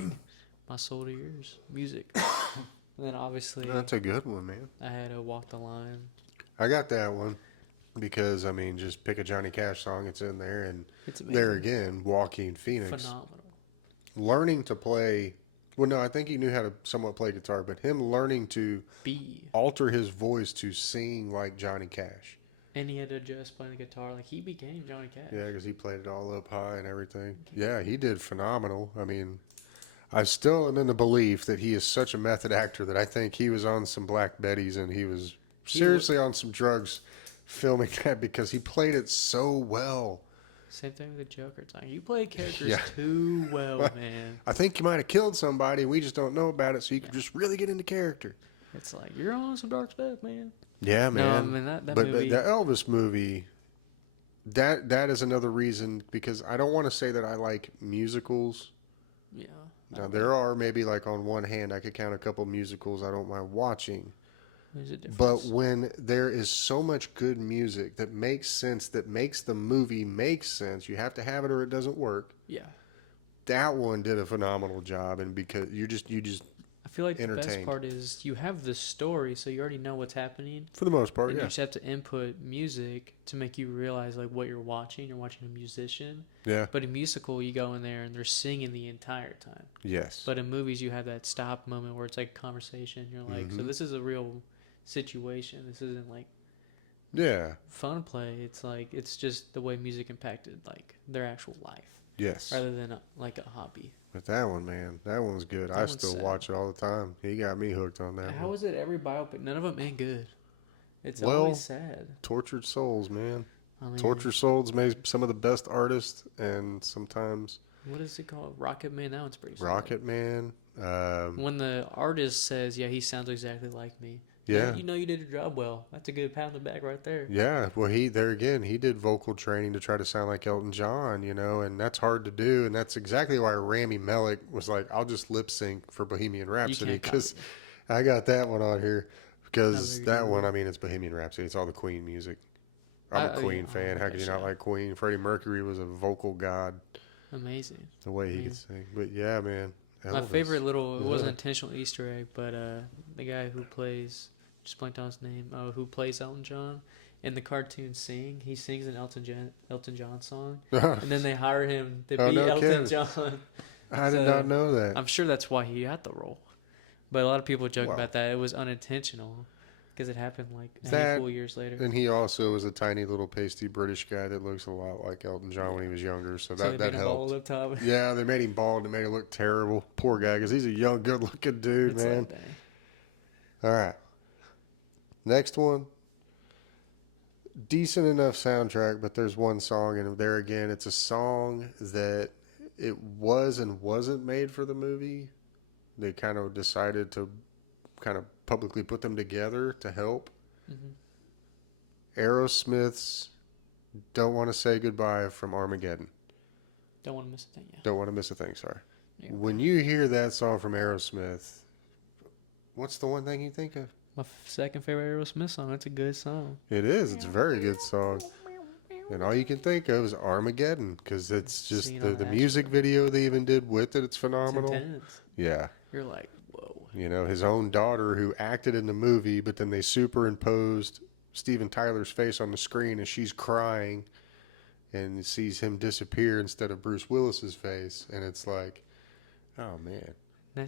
my soul to yours, music. And then obviously that's a good one, man. I had to Walk the Line. I got that one because I mean, just pick a Johnny Cash song, it's in there, and there again, Joaquin Phoenix, phenomenal. learning to play Well, no, I think he knew how to somewhat play guitar, but him learning to alter his voice to sing like Johnny Cash. And he had to just play the guitar. Like, he became Johnny Cash. Yeah, because he played it all up high and everything. Yeah, he did phenomenal. I mean, I still am in the belief that he is such a method actor that I think he was on some Black Betties and he was seriously on some drugs filming that because he played it so well. Same thing with the Joker. It's like, you play characters too well, man. I think you might have killed somebody. We just don't know about it, so you can just really get into character. It's like, you're on some dark stuff, man. Yeah, man. No, I mean, that movie. But the Elvis movie, that is another reason, because I don't want to say that I like musicals. Yeah. Now, there are maybe, like, on one hand, I could count a couple musicals I don't mind watching. There's a difference. But when there is so much good music that makes sense, that makes the movie make sense, you have to have it or it doesn't work. Yeah. That one did a phenomenal job, and because you just I feel like the best part is you have the story, so you already know what's happening. For the most part, and yeah. You just have to input music to make you realize like what you're watching. You're watching a musician. Yeah. But in musical, you go in there and they're singing the entire time. Yes. But in movies, you have that stop moment where it's like a conversation. You're like, so this is a real situation. This isn't like fun play. It's like it's just the way music impacted like their actual life. Yes. Rather than like a hobby. But that one, man, that one's good. I still watch it all the time. He got me hooked on that. How is it every biopic? None of them ain't good. It's always sad. Tortured souls, man. I mean, Tortured souls made some of the best artists, and sometimes. What is it called? Rocket Man. That one's pretty sad. Rocket Man. When the artist says, "Yeah, he sounds exactly like me." Yeah. You know you did your job well. That's a good pat on the back right there. Yeah. Well, he did vocal training to try to sound like Elton John, and that's hard to do. And that's exactly why Rami Malek was like, I'll just lip sync for Bohemian Rhapsody, because I got that one on here. Because that one, I mean, it's Bohemian Rhapsody. It's all the Queen music. I'm a Queen fan. How could you not like Queen? Freddie Mercury was a vocal god. Amazing. The way he could sing. But yeah, man. Elvis. My favorite it wasn't intentional Easter egg, but the guy who plays, just blanked on his name, who plays Elton John in the cartoon he sings an Elton John song, and then they hire him to be Elton John. I did not know that. I'm sure that's why he got the role. But a lot of people joke about that. It was unintentional because it happened like a handful of years later. And he also was a tiny little pasty British guy that looks a lot like Elton John when he was younger. So that made him helped. Bald up top. Yeah, they made him bald and made him look terrible. Poor guy, because he's a young, good-looking dude, man. All right. Next one. Decent enough soundtrack, but there's one song, and there again, it's a song that it was and wasn't made for the movie. They kind of decided to kind of publicly put them together to help. Aerosmith's Don't Want to Say Goodbye from Armageddon. Don't want to miss a thing, yeah. Don't want to miss a thing, sorry. Yeah. When you hear that song from Aerosmith, what's the one thing you think of? My second favorite Aerosmith song. It's a good song. It is. It's a very good song. And all you can think of is Armageddon, because it's just the music video they even did with it. It's phenomenal. It's intense. Yeah. You're like, whoa. His own daughter who acted in the movie, but then they superimposed Steven Tyler's face on the screen as she's crying and sees him disappear instead of Bruce Willis's face. And it's like, oh, man. You're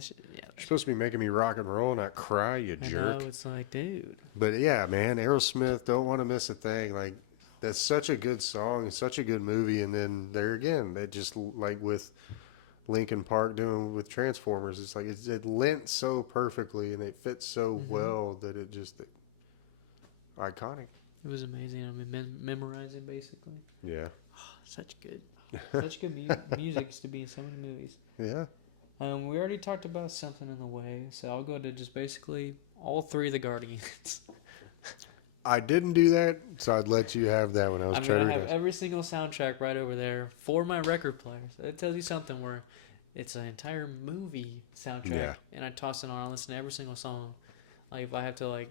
supposed to be making me rock and roll, not cry, you jerk. I know, it's like, dude. But yeah, man, Aerosmith, Don't Want to Miss a Thing. Like, that's such a good song. It's such a good movie. And then there again, they just like with Linkin Park doing with Transformers, it's like it lent so perfectly and it fits so well that it just iconic. It was amazing. I mean, memorizing basically. Yeah. Oh, such good music to be in so many movies. Yeah. We already talked about Something in the Way, so I'll go to just basically all three of the Guardians. I didn't do that, so I'd let you have that one. I have every single soundtrack right over there for my record player. So it tells you something where it's an entire movie soundtrack, and I toss it on. I listen to every single song. Like if I have to like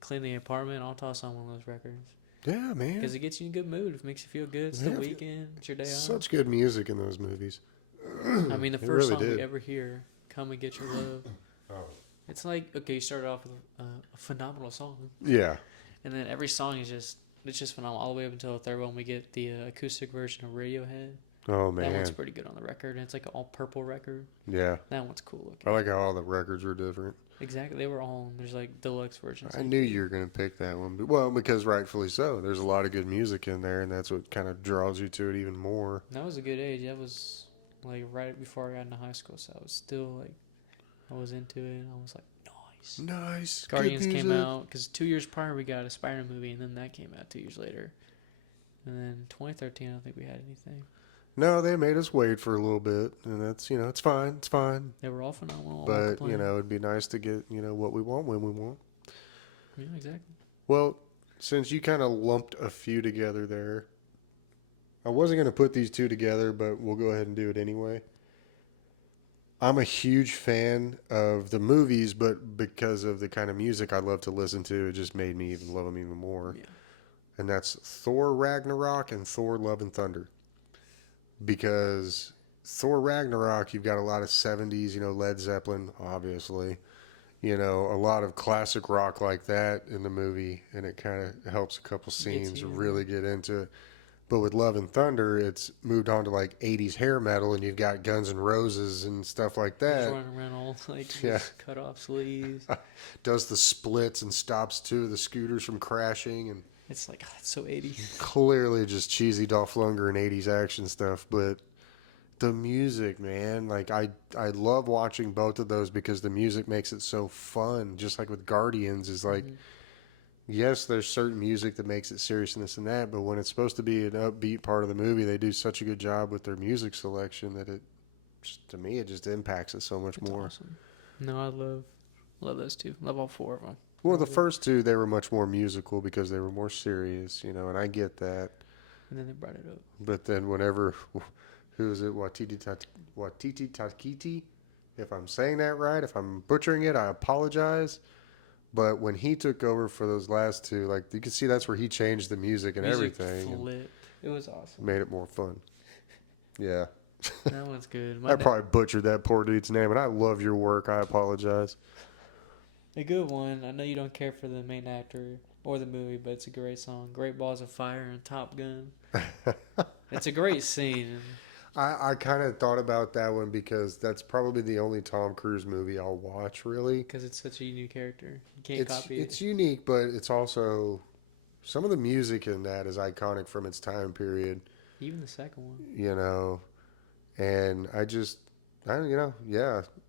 clean the apartment, I'll toss on one of those records. Yeah, man. Because it gets you in a good mood. It makes you feel good. It's the weekend. It's your day off. Such good music in those movies. I mean, the first song we ever hear, Come and Get Your Love. Oh. It's like, okay, you started off with a phenomenal song. Yeah. And then every song is just phenomenal. All the way up until the third one, we get the acoustic version of Radiohead. Oh That one's man. pretty good on the record, and it's like an all purple record. Yeah. That one's cool looking. I like how all the records were different. Exactly, they were all. There's like deluxe versions. I knew you were going to pick that one. But, well, because rightfully so. There's a lot of good music in there, and that's what kind of draws you to it even more. That was a good age. That was like right before I got into high school, so I was still like, I was into it. And I was like, nice. Nice. Guardians came out because 2 years prior we got a Spider-Man movie, and then that came out 2 years later. And then 2013, I don't think we had anything. No, they made us wait for a little bit, and that's, it's fine. It's fine. They were all phenomenal. But, it'd be nice to get, what we want when we want. Yeah, exactly. Well, since you kind of lumped a few together there, I wasn't going to put these two together, but we'll go ahead and do it anyway. I'm a huge fan of the movies, but because of the kind of music I love to listen to, it just made me even love them even more. Yeah. And that's Thor Ragnarok and Thor Love and Thunder. Because Thor Ragnarok, you've got a lot of 70s, Led Zeppelin, obviously. A lot of classic rock like that in the movie, and it kind of helps a couple scenes really get into it. But with Love and Thunder, it's moved on to like 80s hair metal, and you've got Guns N' Roses and stuff like that. Just running around all like cut off sleeves. Does the splits and stops two of the scooters from crashing, and it's like it's so 80s. Clearly just cheesy Dolph Lundgren 80s action stuff, but the music, man, like I love watching both of those because the music makes it so fun. Just like with Guardians, is like, yes, there's certain music that makes it serious and this and that, but when it's supposed to be an upbeat part of the movie, they do such a good job with their music selection that to me, it just impacts it so much more. Awesome. No, I love those two. Love all four of them. Well, the first two, they were much more musical because they were more serious, and I get that. And then they brought it up. But then whenever, who is it, Watiti Takiti? If I'm saying that right, if I'm butchering it, I apologize. But when he took over for those last two, like, you can see that's where he changed the music and everything. Flipped. It was awesome. Made it more fun. Yeah. That one's good. I probably butchered that poor dude's name, and I love your work. I apologize. A good one. I know you don't care for the main actor or the movie, but it's a great song. Great Balls of Fire and Top Gun. It's a great scene. I kind of thought about that one because that's probably the only Tom Cruise movie I'll watch, really. Because it's such a unique character. You can't copy it. It's unique, but it's also... Some of the music in that is iconic from its time period. Even the second one. And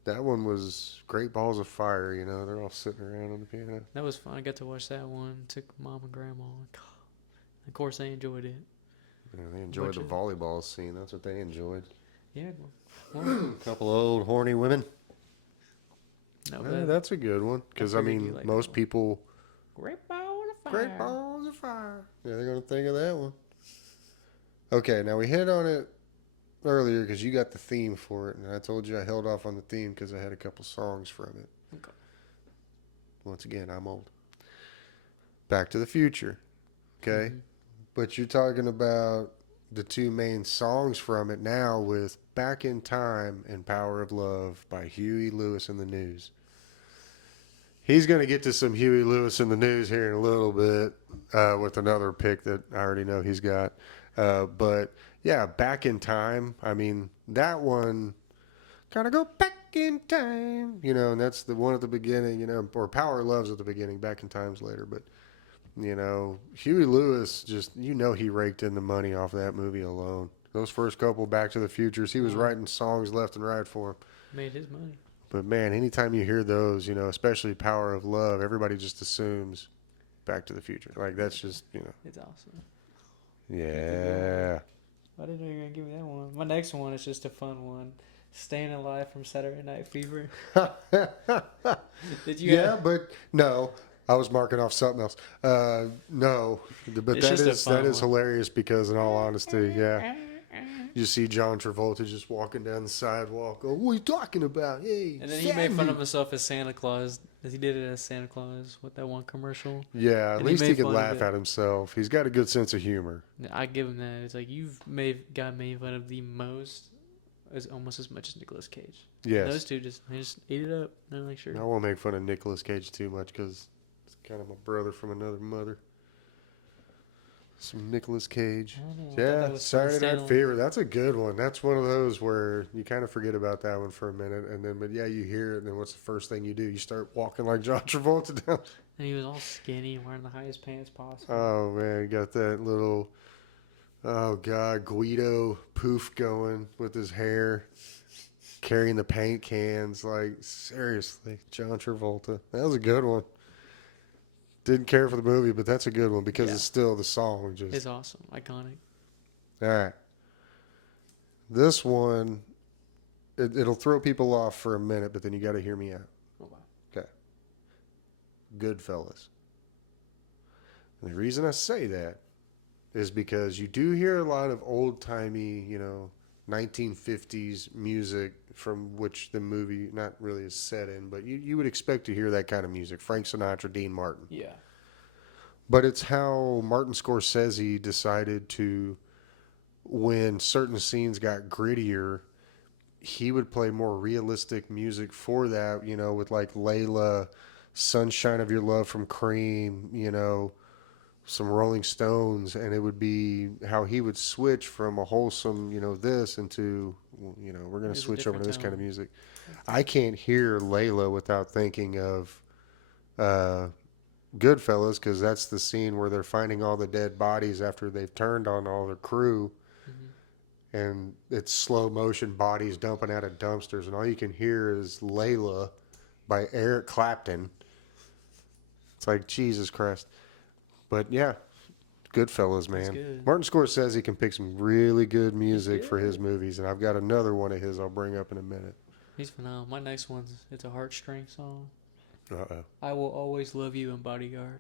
that one was Great Balls of Fire, they're all sitting around on the piano. That was fun. I got to watch that one. Took mom and grandma. Of course, they enjoyed it. Yeah, they enjoyed the volleyball scene. That's what they enjoyed. Yeah. A couple of old horny women. No, that's a good one. Because, most people... Great Balls of Fire. Great Balls of Fire. Yeah, they're going to think of that one. Okay, now we hit on it earlier because you got the theme for it, and I told you I held off on the theme because I had a couple songs from it. Okay. Once again, I'm old. Back to the Future. Okay? Mm-hmm. But you're talking about the two main songs from it now with Back in Time and Power of Love by Huey Lewis and the News. He's going to get to some Huey Lewis and the News here in a little bit with another pick that I already know he's got. But, yeah, Back in Time. That one kind of go back in time, and that's the one at the beginning, or Power of Love's at the beginning, Back in Time's later. But, Huey Lewis just, he raked in the money off that movie alone. Those first couple Back to the Futures, he was writing songs left and right for him. Made his money. But, man, anytime you hear those, especially Power of Love, everybody just assumes Back to the Future. Like, that's just, It's awesome. Yeah. I didn't know you were going to give me that one. My next one is just a fun one. Staying Alive from Saturday Night Fever. Did you? Yeah, but no. I was marking off something else. No. But that is hilarious because, in all honesty, yeah. You see John Travolta just walking down the sidewalk. Oh, what are you talking about? Hey, and then he made fun of himself as Santa Claus. He did it as Santa Claus with that one commercial. Yeah, at least he can laugh at himself. He's got a good sense of humor. I give him that. It's like you've got made fun of the most, as almost as much as Nicolas Cage. Yes. And those two just eat it up. They're like, sure. I won't make fun of Nicolas Cage too much because it's kind of my brother from another mother. Some Nicolas Cage. Yeah, Saturday Night Fever. That's a good one. That's one of those where you kind of forget about that one for a minute, and then, but yeah, you hear it, and then what's the first thing you do? You start walking like John Travolta down. And he was all skinny and wearing the highest pants possible. Oh man, got that little, oh god, Guido poof going with his hair, carrying the paint cans. Like seriously, John Travolta. That was a good one. Didn't care for the movie, but that's a good one because it's still the song. It's awesome. Iconic. All right. This one, it'll throw people off for a minute, but then you got to hear me out. Oh, wow. Okay. Goodfellas. And the reason I say that is because you do hear a lot of old-timey, 1950s music from which the movie not really is set in, but you would expect to hear that kind of music. Frank Sinatra, Dean Martin. Yeah. But it's how Martin Scorsese decided to, when certain scenes got grittier, he would play more realistic music for that, with like Layla, Sunshine of Your Love from Cream, some Rolling Stones, and it would be how he would switch from a wholesome, this into, we're going to switch over to this kind of music. I can't hear Layla without thinking of Goodfellas, because that's the scene where they're finding all the dead bodies after they've turned on all their crew. Mm-hmm. And it's slow motion bodies dumping out of dumpsters, and all you can hear is Layla by Eric Clapton. It's like, Jesus Christ. But yeah, Goodfellas, man. Good. Martin Scorsese can pick some really good music for his movies, and I've got another one of his I'll bring up in a minute. He's phenomenal. My next one's, it's a heartstring song. Uh-oh. I Will Always Love You in Bodyguard.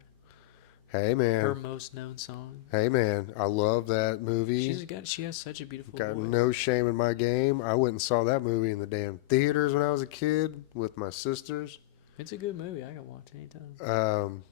Hey, man. Her most known song. Hey, man. I love that movie. She has such a beautiful voice. Got no shame in my game. I went and saw that movie in the damn theaters when I was a kid with my sisters. It's a good movie. I can watch anytime.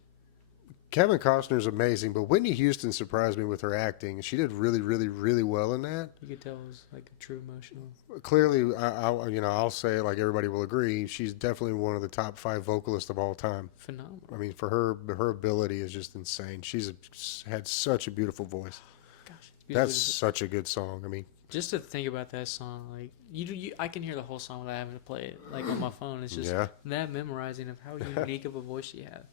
Kevin Costner's amazing, but Whitney Houston surprised me with her acting. She did really, really, really well in that. You could tell it was like a true emotional. Clearly, I'll say it like everybody will agree. She's definitely one of the top 5 vocalists of all time. Phenomenal. I mean, for her ability is just insane. She's had such a beautiful voice. Gosh, that's such a good song. I mean, just to think about that song, like I can hear the whole song without having to play it, like on my phone. It's just that memorizing of how unique of a voice she had.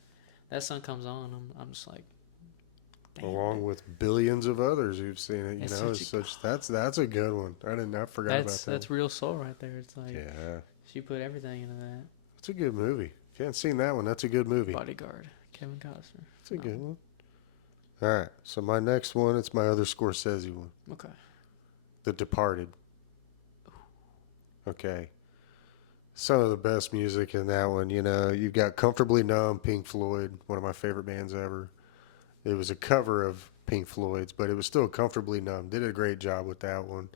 That song comes on, I'm just like, damn, along with billions of others who've seen it, that's a good one. I forgot about that. That's real soul right there. It's like, she put everything into that. It's a good movie. If you haven't seen that one, that's a good movie. Bodyguard, Kevin Costner. It's a good one. All right, so my next one, it's my other Scorsese one. Okay. The Departed. Okay. Some of the best music in that one, you've got Comfortably Numb, Pink Floyd, one of my favorite bands ever. It was a cover of Pink Floyd's, but it was still Comfortably Numb. Did a great job with that one.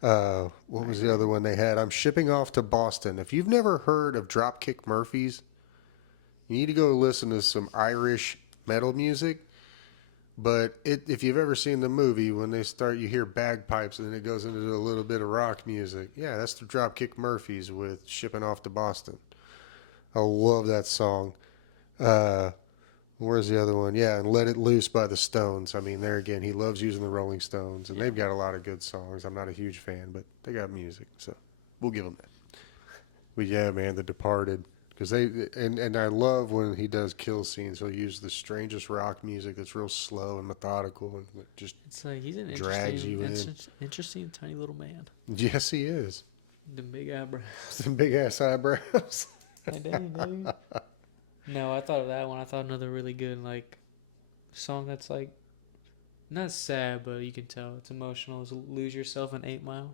What was the other one they had? I'm Shipping Off to Boston. If you've never heard of Dropkick Murphys, you need to go listen to some Irish metal music. But if you've ever seen the movie, when they start, you hear bagpipes and then it goes into a little bit of rock music. Yeah, that's the Dropkick Murphys with Shipping Off to Boston. I love that song. Where's the other one? Yeah, and Let It Loose by the Stones. I mean, there again, he loves using the Rolling Stones, and they've got a lot of good songs. I'm not a huge fan, but they got music, so we'll give them that. But yeah, man, The Departed. Because and I love when he does kill scenes. He'll use the strangest rock music that's real slow and methodical and just it's like he's an drags you in. Interesting, tiny little man. Yes, he is. The big eyebrows. The big ass eyebrows. Hey, baby. No, I thought of that one. I thought another really good song that's like not sad, but you can tell it's emotional. Is "Lose Yourself" in 8 Mile.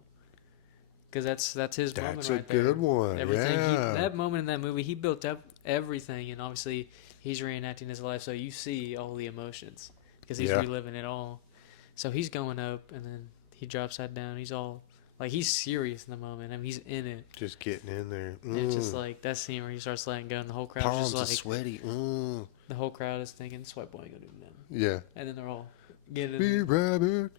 Because that's his moment right there. That's a good one. Everything that moment in that movie, he built up everything, and obviously he's reenacting his life, so you see all the emotions because he's reliving it all. So he's going up, and then he drops that down. He's all like he's serious in the moment. I mean, he's in it, just getting in there. And it's just like that scene where he starts letting go, and the whole crowd palms just like sweaty. The whole crowd is thinking, "This white boy ain't gonna do nothing." Yeah, and then they're all getting Be rabbit.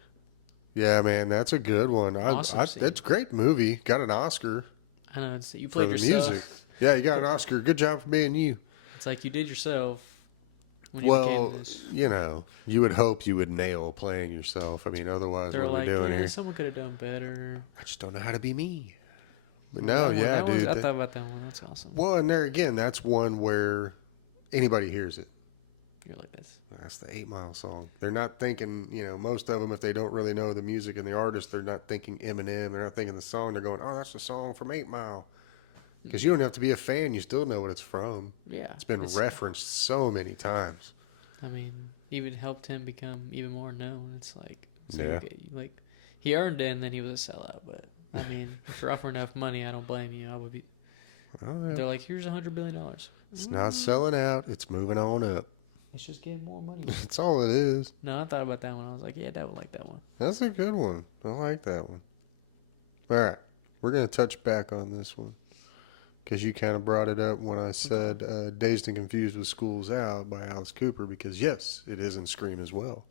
Yeah, man, that's a good one. That's a great movie. Got an Oscar. I know. You played yourself. Music. Yeah, you got an Oscar. Good job for being you. It's like you did yourself. when you became this. You know, you would hope you would nail playing yourself. I mean, otherwise, They're what are like, we doing yeah, here? someone could have done better. I just don't know how to be me. But Well, no, yeah, dude. I thought about that one. That's awesome. Well, and there again, that's one where anybody hears it. You're like this. That's the 8 Mile song. They're not thinking, you know, most of them, if they don't really know the music and the artist, they're not thinking Eminem. They're not thinking the song. They're going, oh, that's the song from 8 Mile. Because you don't have to be a fan. You still know what it's from. Yeah. It's been referenced so many times. I mean, even helped him become even more known. It's like, Okay, like he earned it and then he was a sellout. But, I mean, if you're offering enough money, I don't blame you. I would be. Oh, yeah. They're like, here's $100 billion. It's not selling out. It's moving on up. It's just getting more money. That's all it is. No, I thought about that one. I was like, yeah, Dad would like that one. That's a good one. I like that one. All right. We're going to touch back on this one. Because you kind of brought it up when I said Dazed and Confused with School's Out by Alice Cooper. Because, yes, it is in Scream as well.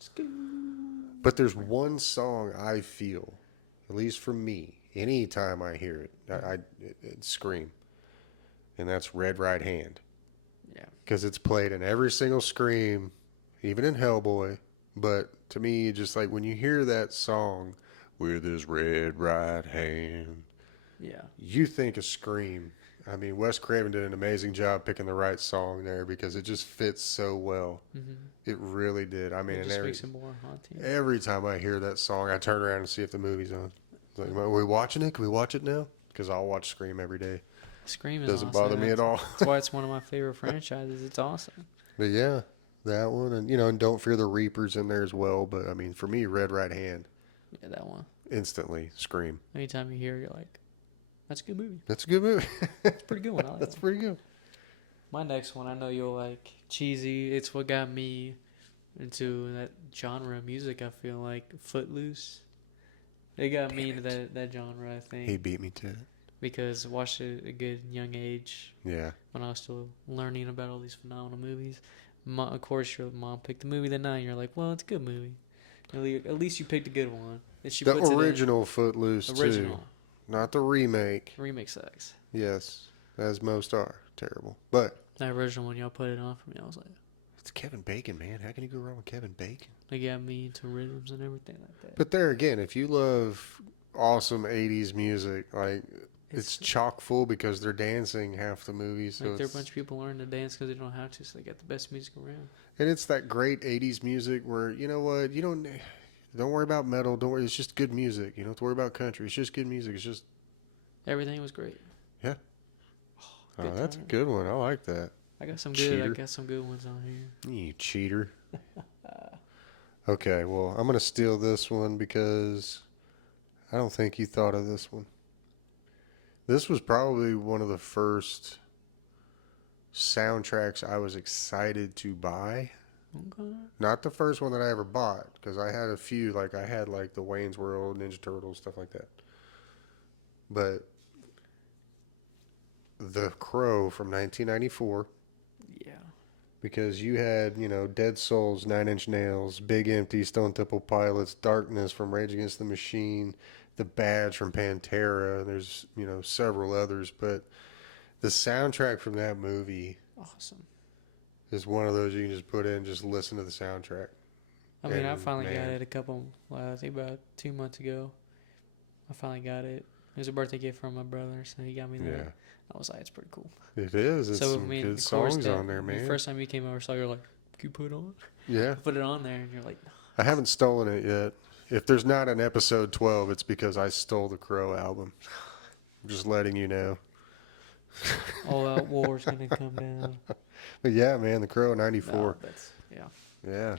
But there's one song I feel, at least for me, anytime I hear it, it's Scream. And that's Red Right Hand. Yeah. Because it's played in every single Scream, even in Hellboy. But to me, just like when you hear that song, with his red right hand, yeah, you think of Scream. I mean, Wes Craven did an amazing job picking the right song there because it just fits so well. Mm-hmm. It really did. I mean, it just makes it more haunting. Every time I hear that song, I turn around and see if the movie's on. It's like, are we watching it? Can we watch it now? Because I'll watch Scream every day. Scream is doesn't awesome. bother me at all. That's why it's one of my favorite franchises. It's awesome. But yeah, that one, and and Don't Fear the Reaper's in there as well. But I mean, for me, Red Right Hand. Yeah, that one. Instantly Scream. Anytime you hear it, you're like, that's a good movie. That's a good movie. It's a pretty good one. I like That's that pretty good. My next one, I know you'll like. Cheesy. It's what got me into that genre of music. I feel like Footloose. It got me into that genre, I think. He beat me to it. Because I watched it at a good young age. Yeah. When I was still learning about all these phenomenal movies. Of course, your mom picked the movie that night. And you're like, well, it's a good movie. At least you picked a good one. And she the original Footloose, original. Too. Not the remake. The remake sucks. Yes, as most are. Terrible. But that original one, y'all put it on for me. I was like, it's Kevin Bacon, man. How can you go wrong with Kevin Bacon? They got me into rhythms and everything like that. But there again, if you love awesome 80s music, like... It's chock full because they're dancing half the movie. So like there are a bunch of people learning to dance because they don't have to, so they got the best music around. And it's that great 80s music where, you know what, you don't worry about metal. Don't worry. It's just good music. You don't have to worry about country. It's just good music. It's just... Everything was great. Yeah. Oh, that's a good one. I like that. I got some good ones on here. You cheater. Okay, well, I'm going to steal this one because I don't think you thought of this one. This was probably one of the first soundtracks I was excited to buy. Okay. Not the first one that I ever bought, because I had a few. Like, I had, like, the Wayne's World, Ninja Turtles, stuff like that. But The Crow from 1994. Yeah. Because you had, Dead Souls, Nine Inch Nails, Big Empty, Stone Temple Pilots, Darkness from Rage Against the Machine, The Badge from Pantera, and there's, several others. But the soundtrack from that movie awesome. Is one of those you can just put in and just listen to the soundtrack. I mean, I finally got it I think about 2 months ago. I finally got it. It was a birthday gift from my brother, so he got me that. Yeah. I was like, it's pretty cool. It is. It's some good songs on there, man. The first time you came over, so you're like, can you put it on? Yeah. I put it on there, and you're like, no. I haven't stolen it yet. If there's not an episode 12, it's because I stole the Crow album. I'm just letting you know. All Out War's going to come down. But yeah, man, the Crow 94. No, yeah. Yeah.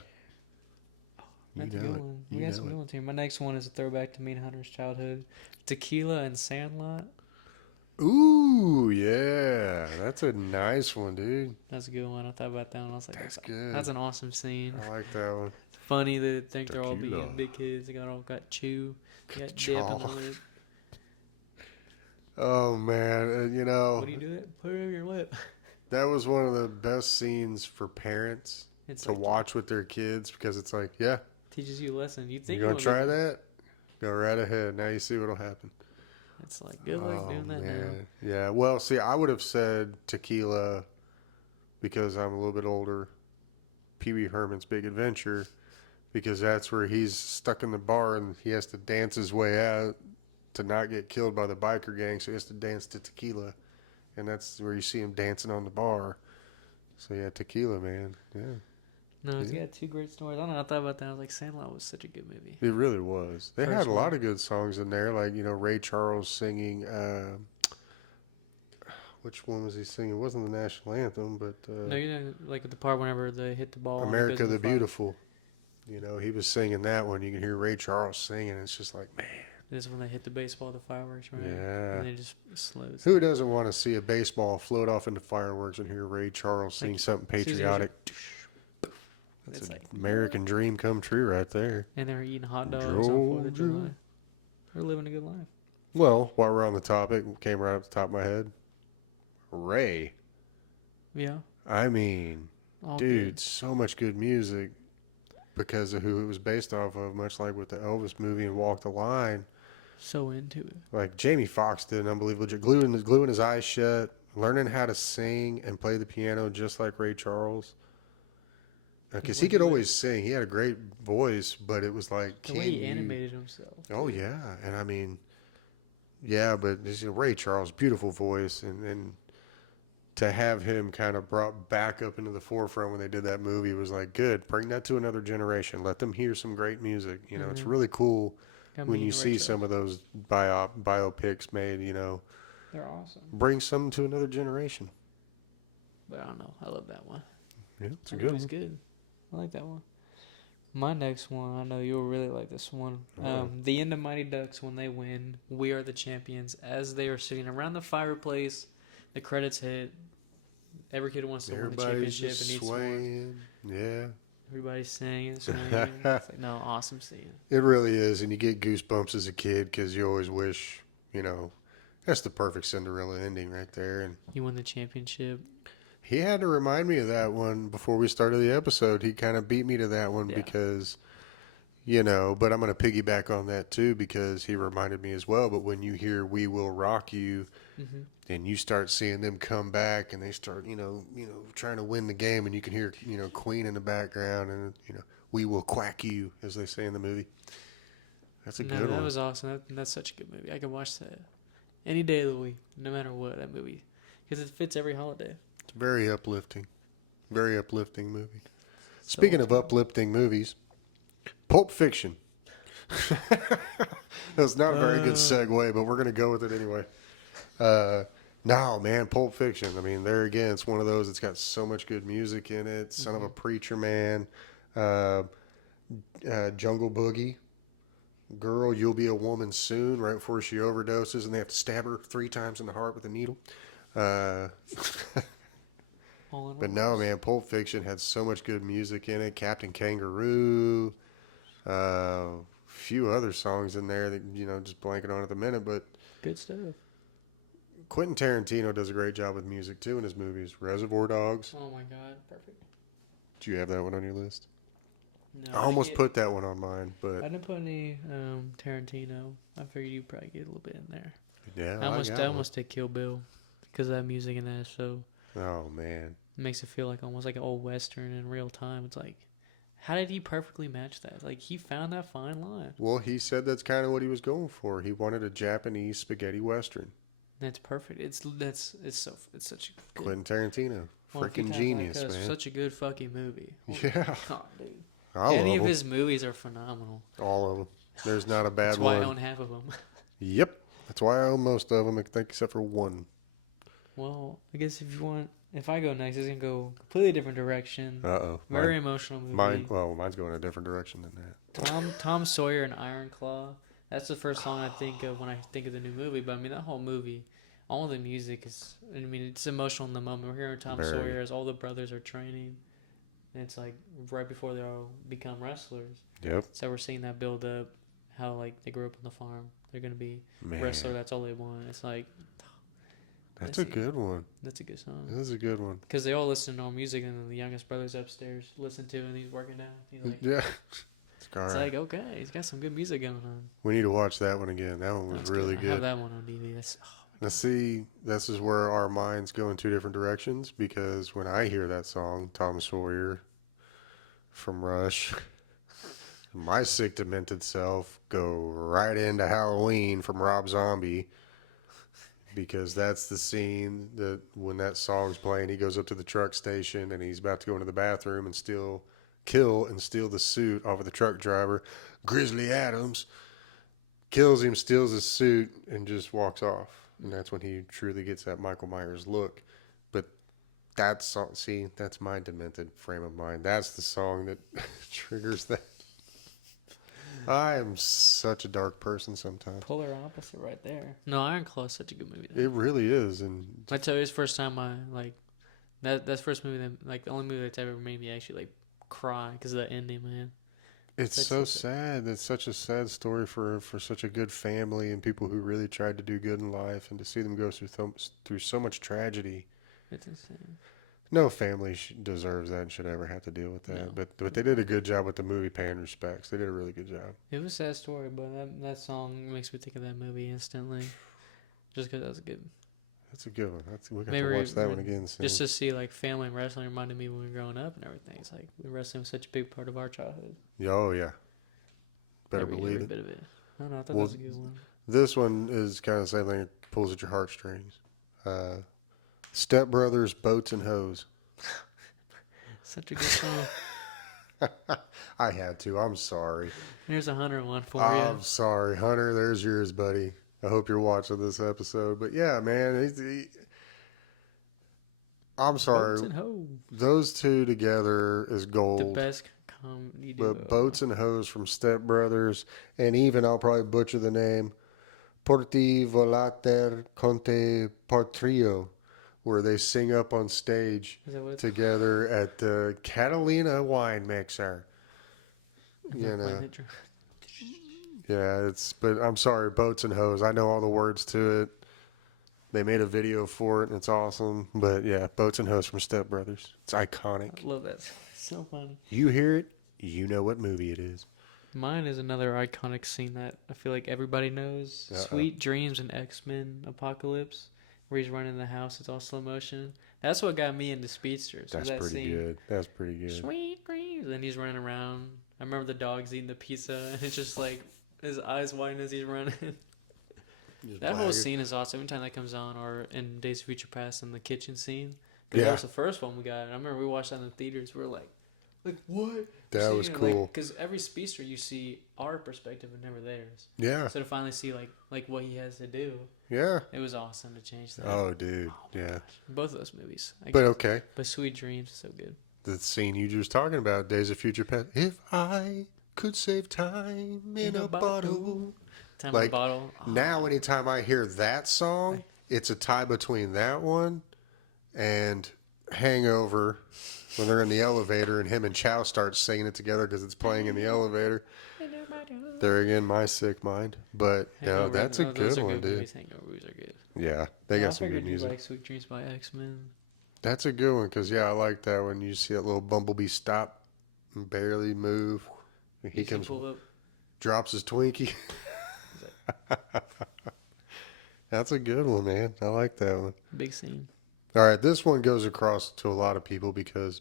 That's a good one. We got some good ones here. My next one is a throwback to me and Hunter's childhood. Tequila and Sandlot. Ooh, yeah. That's a nice one, dude. That's a good one. I thought about that one. I was like, that's good. That's an awesome scene. I like that one. It's funny that they think they're all being big kids. They got chew. They got dip in the lip. Oh, man. What do you do? Put it over your lip. That was one of the best scenes for parents to watch with their kids because it's like, yeah. Teaches you a lesson. You think you're going to try that? Go right ahead. Now you see what'll happen. It's like, good luck doing that now. Yeah. Well, see, I would have said tequila because I'm a little bit older. Pee Wee Herman's Big Adventure, because that's where he's stuck in the bar and he has to dance his way out to not get killed by the biker gang. So he has to dance to Tequila, and that's where you see him dancing on the bar. So yeah, Tequila, man. Yeah. No, it's got two great stories. I don't know. I thought about that. I was like, Sandlot was such a good movie. It really was. They First had a one. lot of good songs in there, like Ray Charles singing. Which one was he singing? It wasn't the national anthem, but No, like the part whenever they hit the ball. America the Beautiful. He was singing that one. You can hear Ray Charles singing. It's just like, man. This is when they hit the baseball, the fireworks, right? Yeah. And they just slows. Who doesn't want to see a baseball float off into fireworks and hear Ray Charles sing something patriotic? That's an American dream come true right there. And they're eating hot dogs on 4th of July. They're living a good life. Well, while we're on the topic, came right up the top of my head. Ray. Yeah. I mean, All dude, good. so much good music because of who it was based off of, much like with the Elvis movie and Walk the Line. So into it. Like Jamie Foxx did an unbelievable job, gluing his eyes shut, learning how to sing and play the piano just like Ray Charles. Because he could always sing. He had a great voice, but it was like... The way he animated himself. Oh, yeah. And I mean, yeah, but Ray Charles, beautiful voice. And to have him kind of brought back up into the forefront when they did that movie was like, good. Bring that to another generation. Let them hear some great music. It's really cool when you see some of those biopics made, They're awesome. Bring something to another generation. But I don't know. I love that one. Yeah, it's a good one. It's good. I like that one. My next one, I know you'll really like this one. The end of Mighty Ducks when they win. We are the champions. As they are sitting around the fireplace, the credits hit. Every kid wants to win the championship and needs swaying. Yeah. Everybody's singing, swaying. It's like, no, awesome scene. It really is, and you get goosebumps as a kid because you always wish, that's the perfect Cinderella ending right there. And you win the championship. He had to remind me of that one before we started the episode. He kind of beat me to that one because, but I'm going to piggyback on that too because he reminded me as well. But when you hear "We Will Rock You," and you start seeing them come back and they start, trying to win the game, and you can hear, Queen in the background, and "We Will Quack You," as they say in the movie. That's a good one. That was awesome. That's such a good movie. I could watch that any day of the week, no matter what. That movie, because it fits every holiday. It's very uplifting. Very uplifting movie. Speaking of uplifting movies, Pulp Fiction. That's not a very good segue, but we're going to go with it anyway. No, man, Pulp Fiction. I mean, there again, it's one of those that's got so much good music in it. Son of a Preacher Man. Jungle Boogie. Girl, You'll Be a Woman Soon, right before she overdoses, and they have to stab her 3 times in the heart with a needle. But no, man, Pulp Fiction had so much good music in it. Captain Kangaroo, few other songs in there that, just blanking on at the minute, but good stuff. Quentin Tarantino does a great job with music too in his movies. Reservoir Dogs. Oh my God, perfect. Do you have that one on your list? No, I almost put that one on mine, but I didn't put any Tarantino. I figured you'd probably get a little bit in there. Yeah, I almost take Kill Bill because of that music in that show. Oh man. It makes it feel like almost like an old Western in real time. It's like, how did he perfectly match that? Like, he found that fine line. Well, he said that's kind of what he was going for. He wanted a Japanese spaghetti Western. That's perfect. It's such a good, Quentin Tarantino. Freaking genius, man. Such a good fucking movie. Yeah. God, dude. Any of his movies are phenomenal. All of them. There's not a bad one. That's why I own half of them. Yep. That's why I own most of them, except for one. Well, I guess if I go next, it's going to go completely different direction. Uh-oh. Very emotional movie. Mine's going a different direction than that. Tom Sawyer and Iron Claw. That's the first song I think of when I think of the new movie. But, I mean, that whole movie, all the music is, it's emotional in the moment. We're hearing Tom Sawyer as all the brothers are training. And it's like right before they all become wrestlers. Yep. So we're seeing that build up, how like they grew up on the farm. They're going to be wrestler. That's all they want. It's like... That's a good one. That's a good song. That is a good one. Because they all listen to our music, and then the youngest brother's upstairs listen to it, and he's working out. He's like, yeah. It's like, okay, he's got some good music going on. We need to watch that one again. That one was really good. I have that one on DVD. Now see, this is where our minds go in 2 different directions, because when I hear that song, Tom Sawyer, from Rush. My sick, demented self go right into Halloween from Rob Zombie. Because that's the scene that when that song's playing, he goes up to the truck station and he's about to go into the bathroom and kill the suit off of the truck driver. Grizzly Adams kills him, steals his suit, and just walks off. And that's when he truly gets that Michael Myers look. But that's my demented frame of mind. That's the song that triggers that. I am such a dark person sometimes. Polar opposite right there. No, Iron Claw is such a good movie. It really is. And I tell you, it's the first time I that's the first movie that the only movie that's ever made me actually cry because of the ending, man. It's so sad. It's such a sad story for such a good family and people who really tried to do good in life, and to see them go through so much tragedy. It's insane. No family deserves that and should ever have to deal with that. No. But they did a good job with the movie paying respects. They did a really good job. It was a sad story, but that song makes me think of that movie instantly. Just because that's good. That's a good one. We got to watch that one again soon. Just to see family and wrestling reminded me when we were growing up and everything. It's wrestling was such a big part of our childhood. Oh yeah. Better believe every it. Bit of it. I don't know. I thought that was a good one. This one is kind of the same thing. It pulls at your heartstrings. Step Brothers, Boats and Hoes. Such a good song. I had to. I'm sorry. There's a Hunter one for you. I'm sorry, Hunter. There's yours, buddy. I hope you're watching this episode. But yeah, man. I'm sorry. Boats and Hoes. Those two together is gold. The best comedy duo. But Boats and Hoes from Step Brothers, and even I'll probably butcher the name, Porti Volater Conte Partrio, where they sing up on stage together at the Catalina Wine Mixer. You know. Yeah, but I'm sorry, Boats and Hoes. I know all the words to it. They made a video for it, and it's awesome. But yeah, Boats and Hoes from Step Brothers. It's iconic. I love that. So funny. You hear it, you know what movie it is. Mine is another iconic scene that I feel like everybody knows. Sweet Dreams and X-Men Apocalypse, where he's running the house. It's all slow motion. That's what got me into Speedsters. That's pretty good. That's pretty good. Sweet Dreams. And he's running around. I remember the dog's eating the pizza, and it's just his eyes widen as he's running. That whole scene is awesome. Every time that comes on, or in Days of Future Past in the kitchen scene. Because that was the first one we got. I remember we watched that in the theaters. We were like, what? That was cool. Because every speedster you see our perspective and never theirs. Yeah. So to finally see like what he has to do. Yeah. It was awesome to change that. Oh, dude. Yeah. Gosh. Both of those movies. Okay. But Sweet Dreams is so good. The scene you just talking about, Days of Future Past. If I could save time in a bottle. Time in a bottle. Oh. Now, anytime I hear that song, it's a tie between that one and Hangover, when they're in the elevator and him and Chow start singing it together because it's playing in the elevator. There again, my sick mind. But no, that's a good one, dude. Hangover movies are good. Yeah, they got some good music. Like Sweet Dreams by X-Men. That's a good one because I like that when you see that little bumblebee stop and barely move. He comes, drops his Twinkie. That's a good one, man. I like that one. Big scene. All right, this one goes across to a lot of people because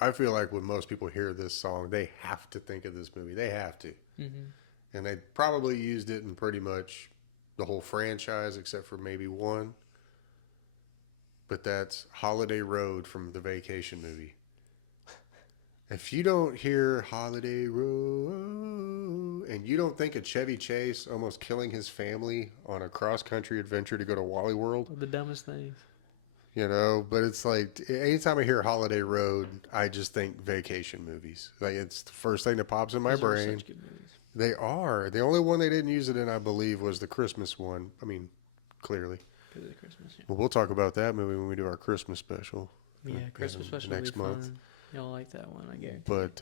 I feel like when most people hear this song, they have to think of this movie. They have to. Mm-hmm. And they probably used it in pretty much the whole franchise except for maybe one. But that's Holiday Road from the Vacation movie. If you don't hear Holiday Road and you don't think of Chevy Chase almost killing his family on a cross-country adventure to go to Wally World. The dumbest things. You know, but it's like anytime I hear Holiday Road, I just think vacation movies. Like it's the first thing that pops in my brain. Such good movies. They are. The only one they didn't use it in, I believe, was the Christmas one. I mean, clearly. Because of Christmas, yeah. Well, we'll talk about that movie when we do our Christmas special. Yeah, Christmas special next month. Y'all like that one, I guarantee. But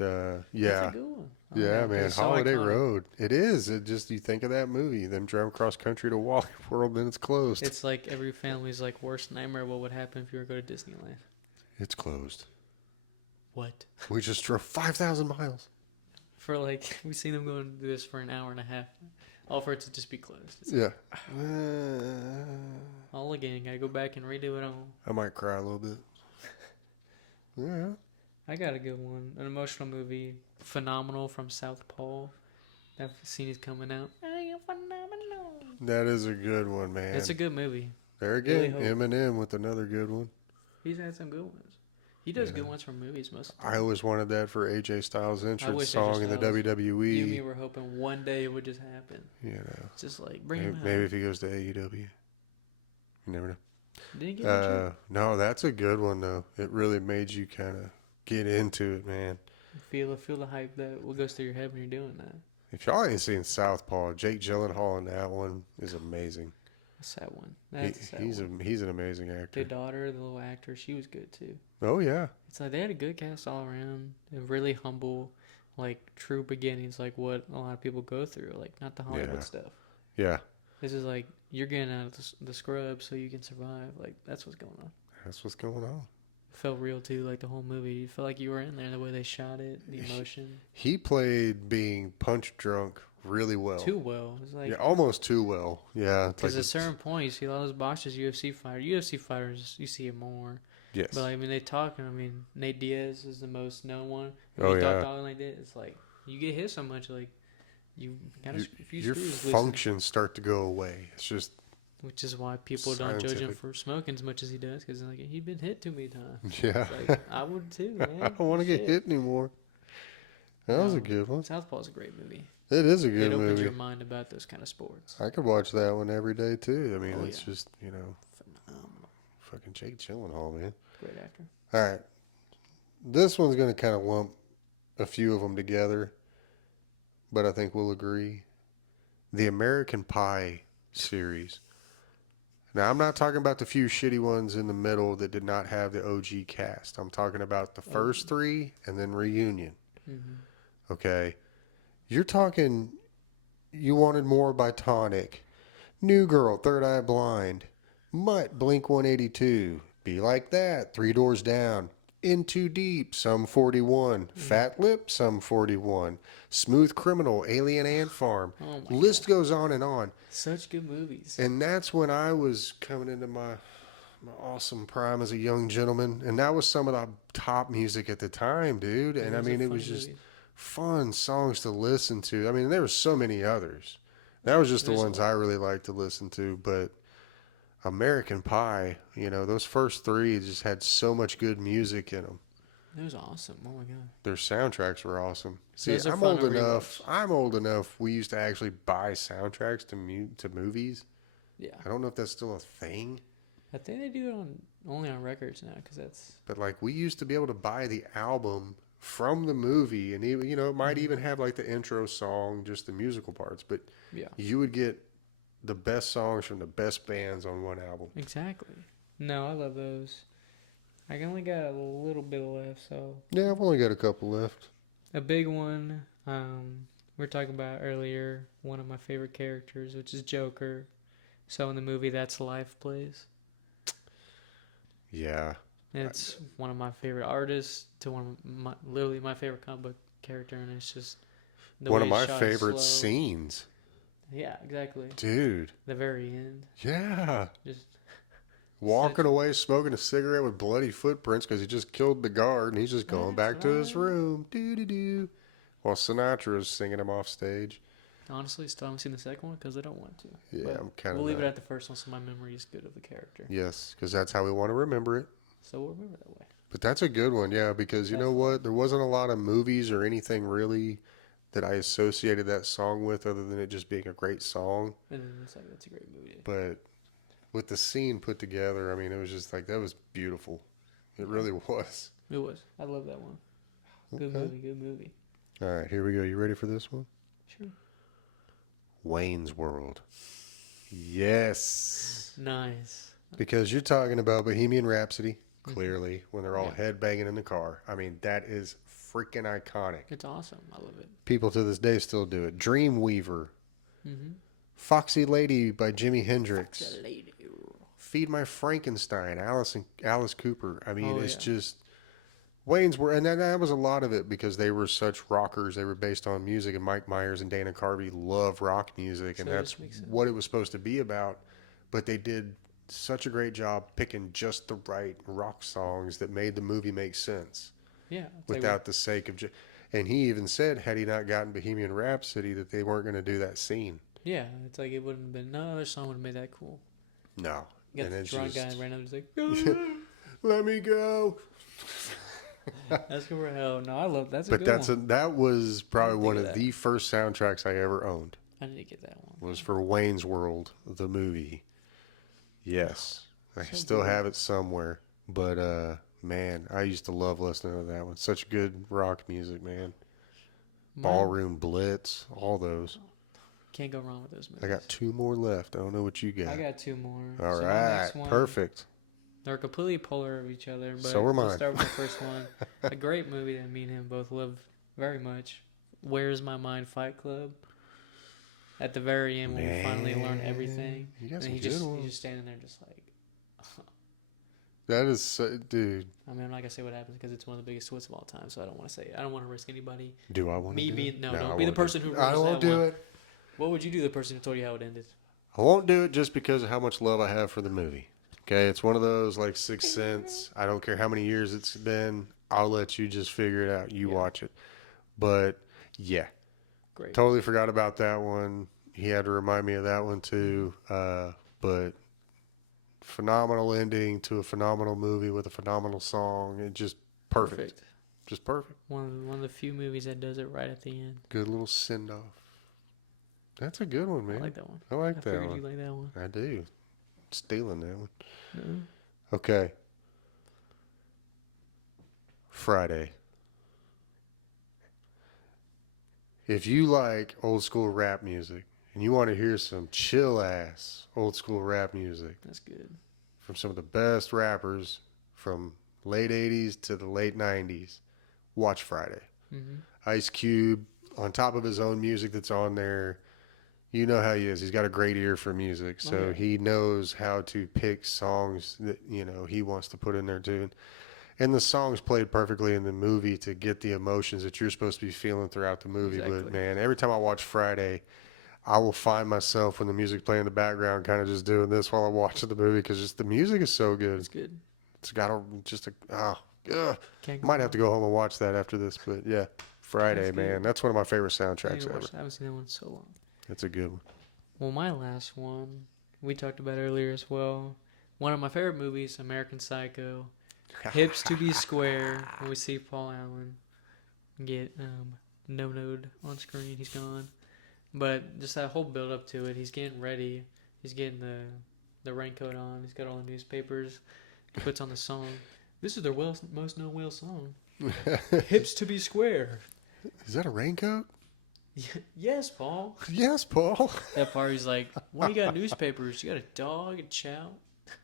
yeah, that's a good one. Yeah, man, Holiday Road. It is. It just you think of that movie, them driving cross country to Wally World, then it's closed. It's like every family's worst nightmare. What would happen if you were to go to Disneyland? It's closed. What? We just drove 5,000 miles. For we've seen them go and do this for an hour and a half, all for it to just be closed. It's all again. Gotta go back and redo it all. I might cry a little bit. Yeah. I got a good one. An emotional movie, Phenomenal from Southpaw. That scene is coming out. I am phenomenal. That is a good one, man. It's a good movie. There again, really Eminem with another good one. He's had some good ones. He does good ones for movies most of the time. I always wanted that for AJ Styles' entrance song in the WWE. You and me were hoping one day it would just happen. You know. Just like, bring him out. Maybe if he goes to AEW. You never know. Didn't he get no, that's a good one, though. It really made you kind of get into it, man. Feel the hype that what goes through your head when you're doing that. If y'all ain't seen Southpaw, Jake Gyllenhaal in that one is amazing. That's that one. That's a sad one. He's an amazing actor. The daughter, the little actor, she was good too. Oh yeah. It's like they had a good cast all around. And really humble, like true beginnings, like what a lot of people go through, like not the Hollywood stuff. Yeah. This is like you're getting out of the scrub so you can survive. Like that's what's going on. That's what's going on. It felt real too, like the whole movie. You felt like you were in there. The way they shot it, the emotion. He played being punch drunk really well. Too well. It's like, yeah, almost too well. Yeah. Because at a certain point, you see a lot of those boxers, UFC fighters, you see it more. Yes. But I mean, they talk, and I mean, Nate Diaz is the most known one. Oh, yeah. Talk like that. It's like you get hit so much, like you gotta. Your functions start to go away. It's just. Which is why people don't judge him for smoking as much as he does, because like he'd been hit too many times. Yeah. Like, I would too, man. I don't want to get hit anymore. That was a good one. Southpaw's a great movie. It is a good movie. It opens your mind about those kind of sports. I could watch that one every day too. I mean, it's just, phenomenal. Fucking Jake Gyllenhaal, man. Great actor. All right. This one's going to kind of lump a few of them together, but I think we'll agree. The American Pie series. Now, I'm not talking about the few shitty ones in the middle that did not have the OG cast. I'm talking about the first three and then Reunion. Mm-hmm. Okay. You're talking, You Wanted More by Tonic, New Girl, Third Eye Blind, Mutt, Blink 182, Be Like That, Three Doors Down, In Too Deep, Sum 41, Fat Lip, Sum 41, Smooth Criminal, Alien Ant Farm. List goes on and on. Such good movies. And that's when I was coming into my awesome prime as a young gentleman. And that was some of the top music at the time, dude. And I mean, it was just fun songs to listen to. I mean, there were so many others. That was just the ones I really liked to listen to. But American Pie, those first three just had so much good music in them. It was awesome. Oh my god. Their soundtracks were awesome. See, I'm old enough. We used to actually buy soundtracks to movies. Yeah. I don't know if that's still a thing. I think they do it only on records now, because that's. But like we used to be able to buy the album from the movie, and even it might even have like the intro song, just the musical parts. But you would get the best songs from the best bands on one album. Exactly. No, I love those. I only got a little bit left, so. Yeah, I've only got a couple left. A big one, we were talking about earlier, one of my favorite characters, which is Joker. So in the movie That's Life plays. Yeah. It's one of my favorite artists to literally my favorite comic book character, and it's just one of my favorite scenes. Yeah, exactly. Dude. The very end. Yeah. Just walking away, smoking a cigarette with bloody footprints because he just killed the guard, and he's just going back to his room. Doo-doo-doo. While Sinatra's singing him off stage. Honestly, still haven't seen the second one because I don't want to. Yeah, but I'm kind of. We'll leave it at the first one so my memory is good of the character. Yes, because that's how we want to remember it. So we'll remember that way. But that's a good one, yeah, because you know what? There wasn't a lot of movies or anything really that I associated that song with other than it just being a great song. And it's like, that's a great movie. But with the scene put together, I mean, it was just like, that was beautiful. It really was. It was. I love that one. Good movie. All right, here we go. You ready for this one? Sure. Wayne's World. Yes. Nice. Because you're talking about Bohemian Rhapsody, clearly, when they're all headbanging in the car. I mean, that is freaking iconic. It's awesome. I love it. People to this day still do it. Dreamweaver. Mm-hmm. Foxy Lady by Jimi Hendrix. Foxy Lady. Feed My Frankenstein, Alice Cooper. I mean, it's just Wayne's World, and that was a lot of it because they were such rockers. They were based on music, and Mike Myers and Dana Carvey love rock music, and that's what it was supposed to be about. But they did such a great job picking just the right rock songs that made the movie make sense. Yeah. Without the sake of and he even said, had he not gotten Bohemian Rhapsody, that they weren't going to do that scene. Yeah, it's like it wouldn't have been. No other song would have made that cool. No. You got the drunk guy ran up and was like, let me go. That's good for hell. No, I love that's a but good one. That was probably one of the first soundtracks I ever owned. I need to get that one. Was for Wayne's World, the movie. Yes. I still have it somewhere. But man, I used to love listening to that one. Such good rock music, man. Ballroom Blitz, all those. Can't go wrong with those movies. I got 2 more left. I don't know what you got. I got 2 more. All right, perfect. They're completely polar of each other, but so are mine. We'll start with the first one. A great movie that me and him both love very much. Where's My Mind? Fight Club. At the very end, when we finally learn everything, you got and he's just standing there, just like. That is, dude. I mean, I'm not gonna say what happens because it's one of the biggest twists of all time, so I don't want to say it. I don't want to risk anybody. Do I want to? Don't be the person who. I won't do it. What would you do? The person who told you how it ended. I won't do it just because of how much love I have for the movie. Okay, it's one of those like Sixth Sense. I don't care how many years it's been. I'll let you just figure it out. You watch it. But yeah, great. Totally forgot about that one. He had to remind me of that one too. But phenomenal ending to a phenomenal movie with a phenomenal song. It just perfect. Just perfect. One of the few movies that does it right at the end. Good little send off. That's a good one, man. I like that one. I like that one. You like that one. I do. Stealing that one. No. Okay. Friday. If you like old school rap music and you want to hear some chill ass old school rap music, that's good. From some of the best rappers from late 80s to the late 90s, watch Friday. Mm-hmm. Ice Cube, on top of his own music that's on there, you know how he is. He's got a great ear for music, so he knows how to pick songs that, you know, he wants to put in there too. And the songs played perfectly in the movie to get the emotions that you're supposed to be feeling throughout the movie. Exactly. But man, every time I watch Friday, I will find myself when the music's playing in the background, kind of just doing this while I'm watching the movie because just the music is so good. It's good. It's got might have to go home and watch that after this, but yeah, Friday, man, that's one of my favorite soundtracks ever. I haven't seen that one in so long. That's a good one. Well, my last one we talked about earlier as well. One of my favorite movies, American Psycho. Hips to be square. When we see Paul Allen get no-noed on screen, he's gone. But just that whole build up to it, he's getting ready. He's getting the raincoat on. He's got all the newspapers. He puts on the song. This is their most known Will song. Hips to be square. Is that a raincoat? Yes, Paul. Yes, Paul. That part, he's like, why you got newspapers? You got a dog, a chow?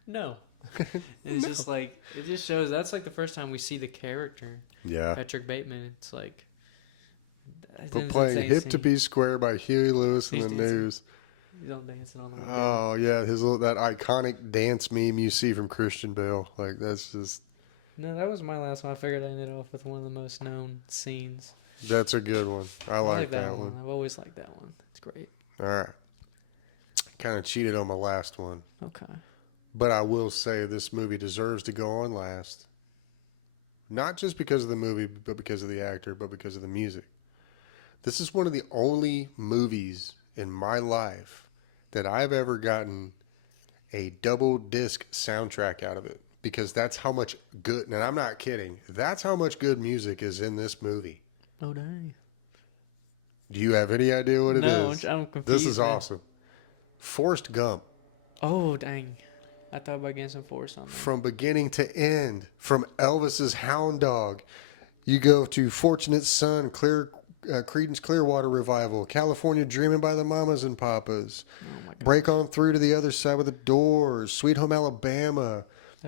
No. And it's just like, it just shows, that's like the first time we see the character. Yeah. Patrick Bateman. It's like. But playing Hip to Be Square by Huey Lewis and the News. He's on dancing on the Oh, yeah. That iconic dance meme you see from Christian Bale. Like, that's just. No, that was my last one. I figured I ended off with one of the most known scenes. That's a good one. I like that one. I've always liked that one. It's great. All right. Kind of cheated on my last one. Okay. But I will say this movie deserves to go on last. Not just because of the movie, but because of the actor, but because of the music. This is one of the only movies in my life that I've ever gotten a double disc soundtrack out of it. Because that's how much good, and I'm not kidding, that's how much good music is in this movie. Oh, dang. Do you have any idea what it is? No, I'm confused. This is awesome. Forrest Gump. Oh, dang. I thought about getting some Forrest on there. From beginning to end, from Elvis's Hound Dog, you go to Fortunate Son, Creedence Clearwater Revival, California Dreaming by the Mamas and Papas, Break On Through to the Other Side with the Doors, Sweet Home Alabama,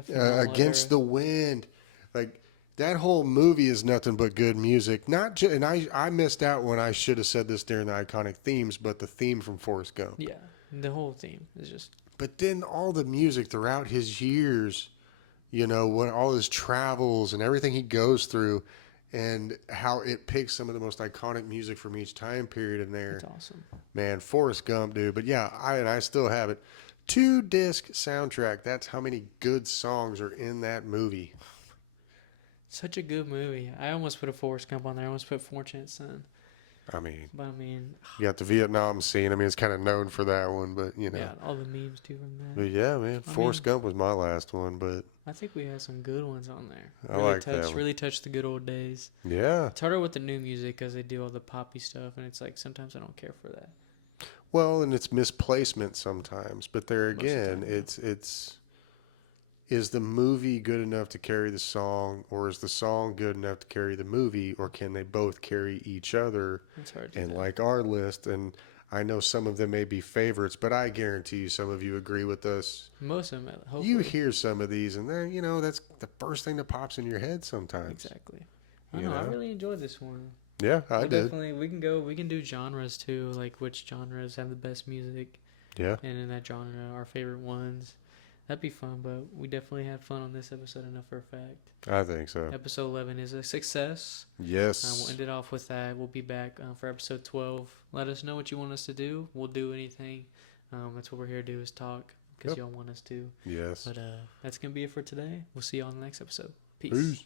Against the Wind. Like, that whole movie is nothing but good music. And I missed out when I should have said this during the iconic themes, but the theme from Forrest Gump. Yeah, the whole theme is just. But then all the music throughout his years, you know, when all his travels and everything he goes through, and how it picks some of the most iconic music from each time period in there. That's awesome. Man, Forrest Gump, dude. But yeah, I still have it. 2-disc soundtrack. That's how many good songs are in that movie. Such a good movie. I almost put a Forrest Gump on there. I almost put Fortunate Son. I mean, But I mean, you got the Vietnam scene. I mean, it's kind of known for that one, but yeah, all the memes too from that. But yeah, man, Forrest Gump was my last one, but I think we had some good ones on there. I like that one. Really touched the good old days. Yeah. It's harder with the new music because they do all the poppy stuff, and it's like sometimes I don't care for that. Well, and it's misplacement sometimes, but there again, it's is the movie good enough to carry the song, or is the song good enough to carry the movie, or can they both carry each other? It's hard to do. Like our list, and I know some of them may be favorites, but I guarantee you some of you agree with us. Most of them, hopefully. You hear some of these, and then that's the first thing that pops in your head sometimes. Exactly. I really enjoyed this one. Yeah, I did. Definitely, we can do genres too, like which genres have the best music. Yeah. And in that genre, our favorite ones. That'd be fun, but we definitely had fun on this episode enough for a fact. I think so. Episode 11 is a success. Yes. We'll end it off with that. We'll be back for episode 12. Let us know what you want us to do. We'll do anything. That's what we're here to do is talk because y'all want us to. Yes. But that's going to be it for today. We'll see y'all in the next episode. Peace.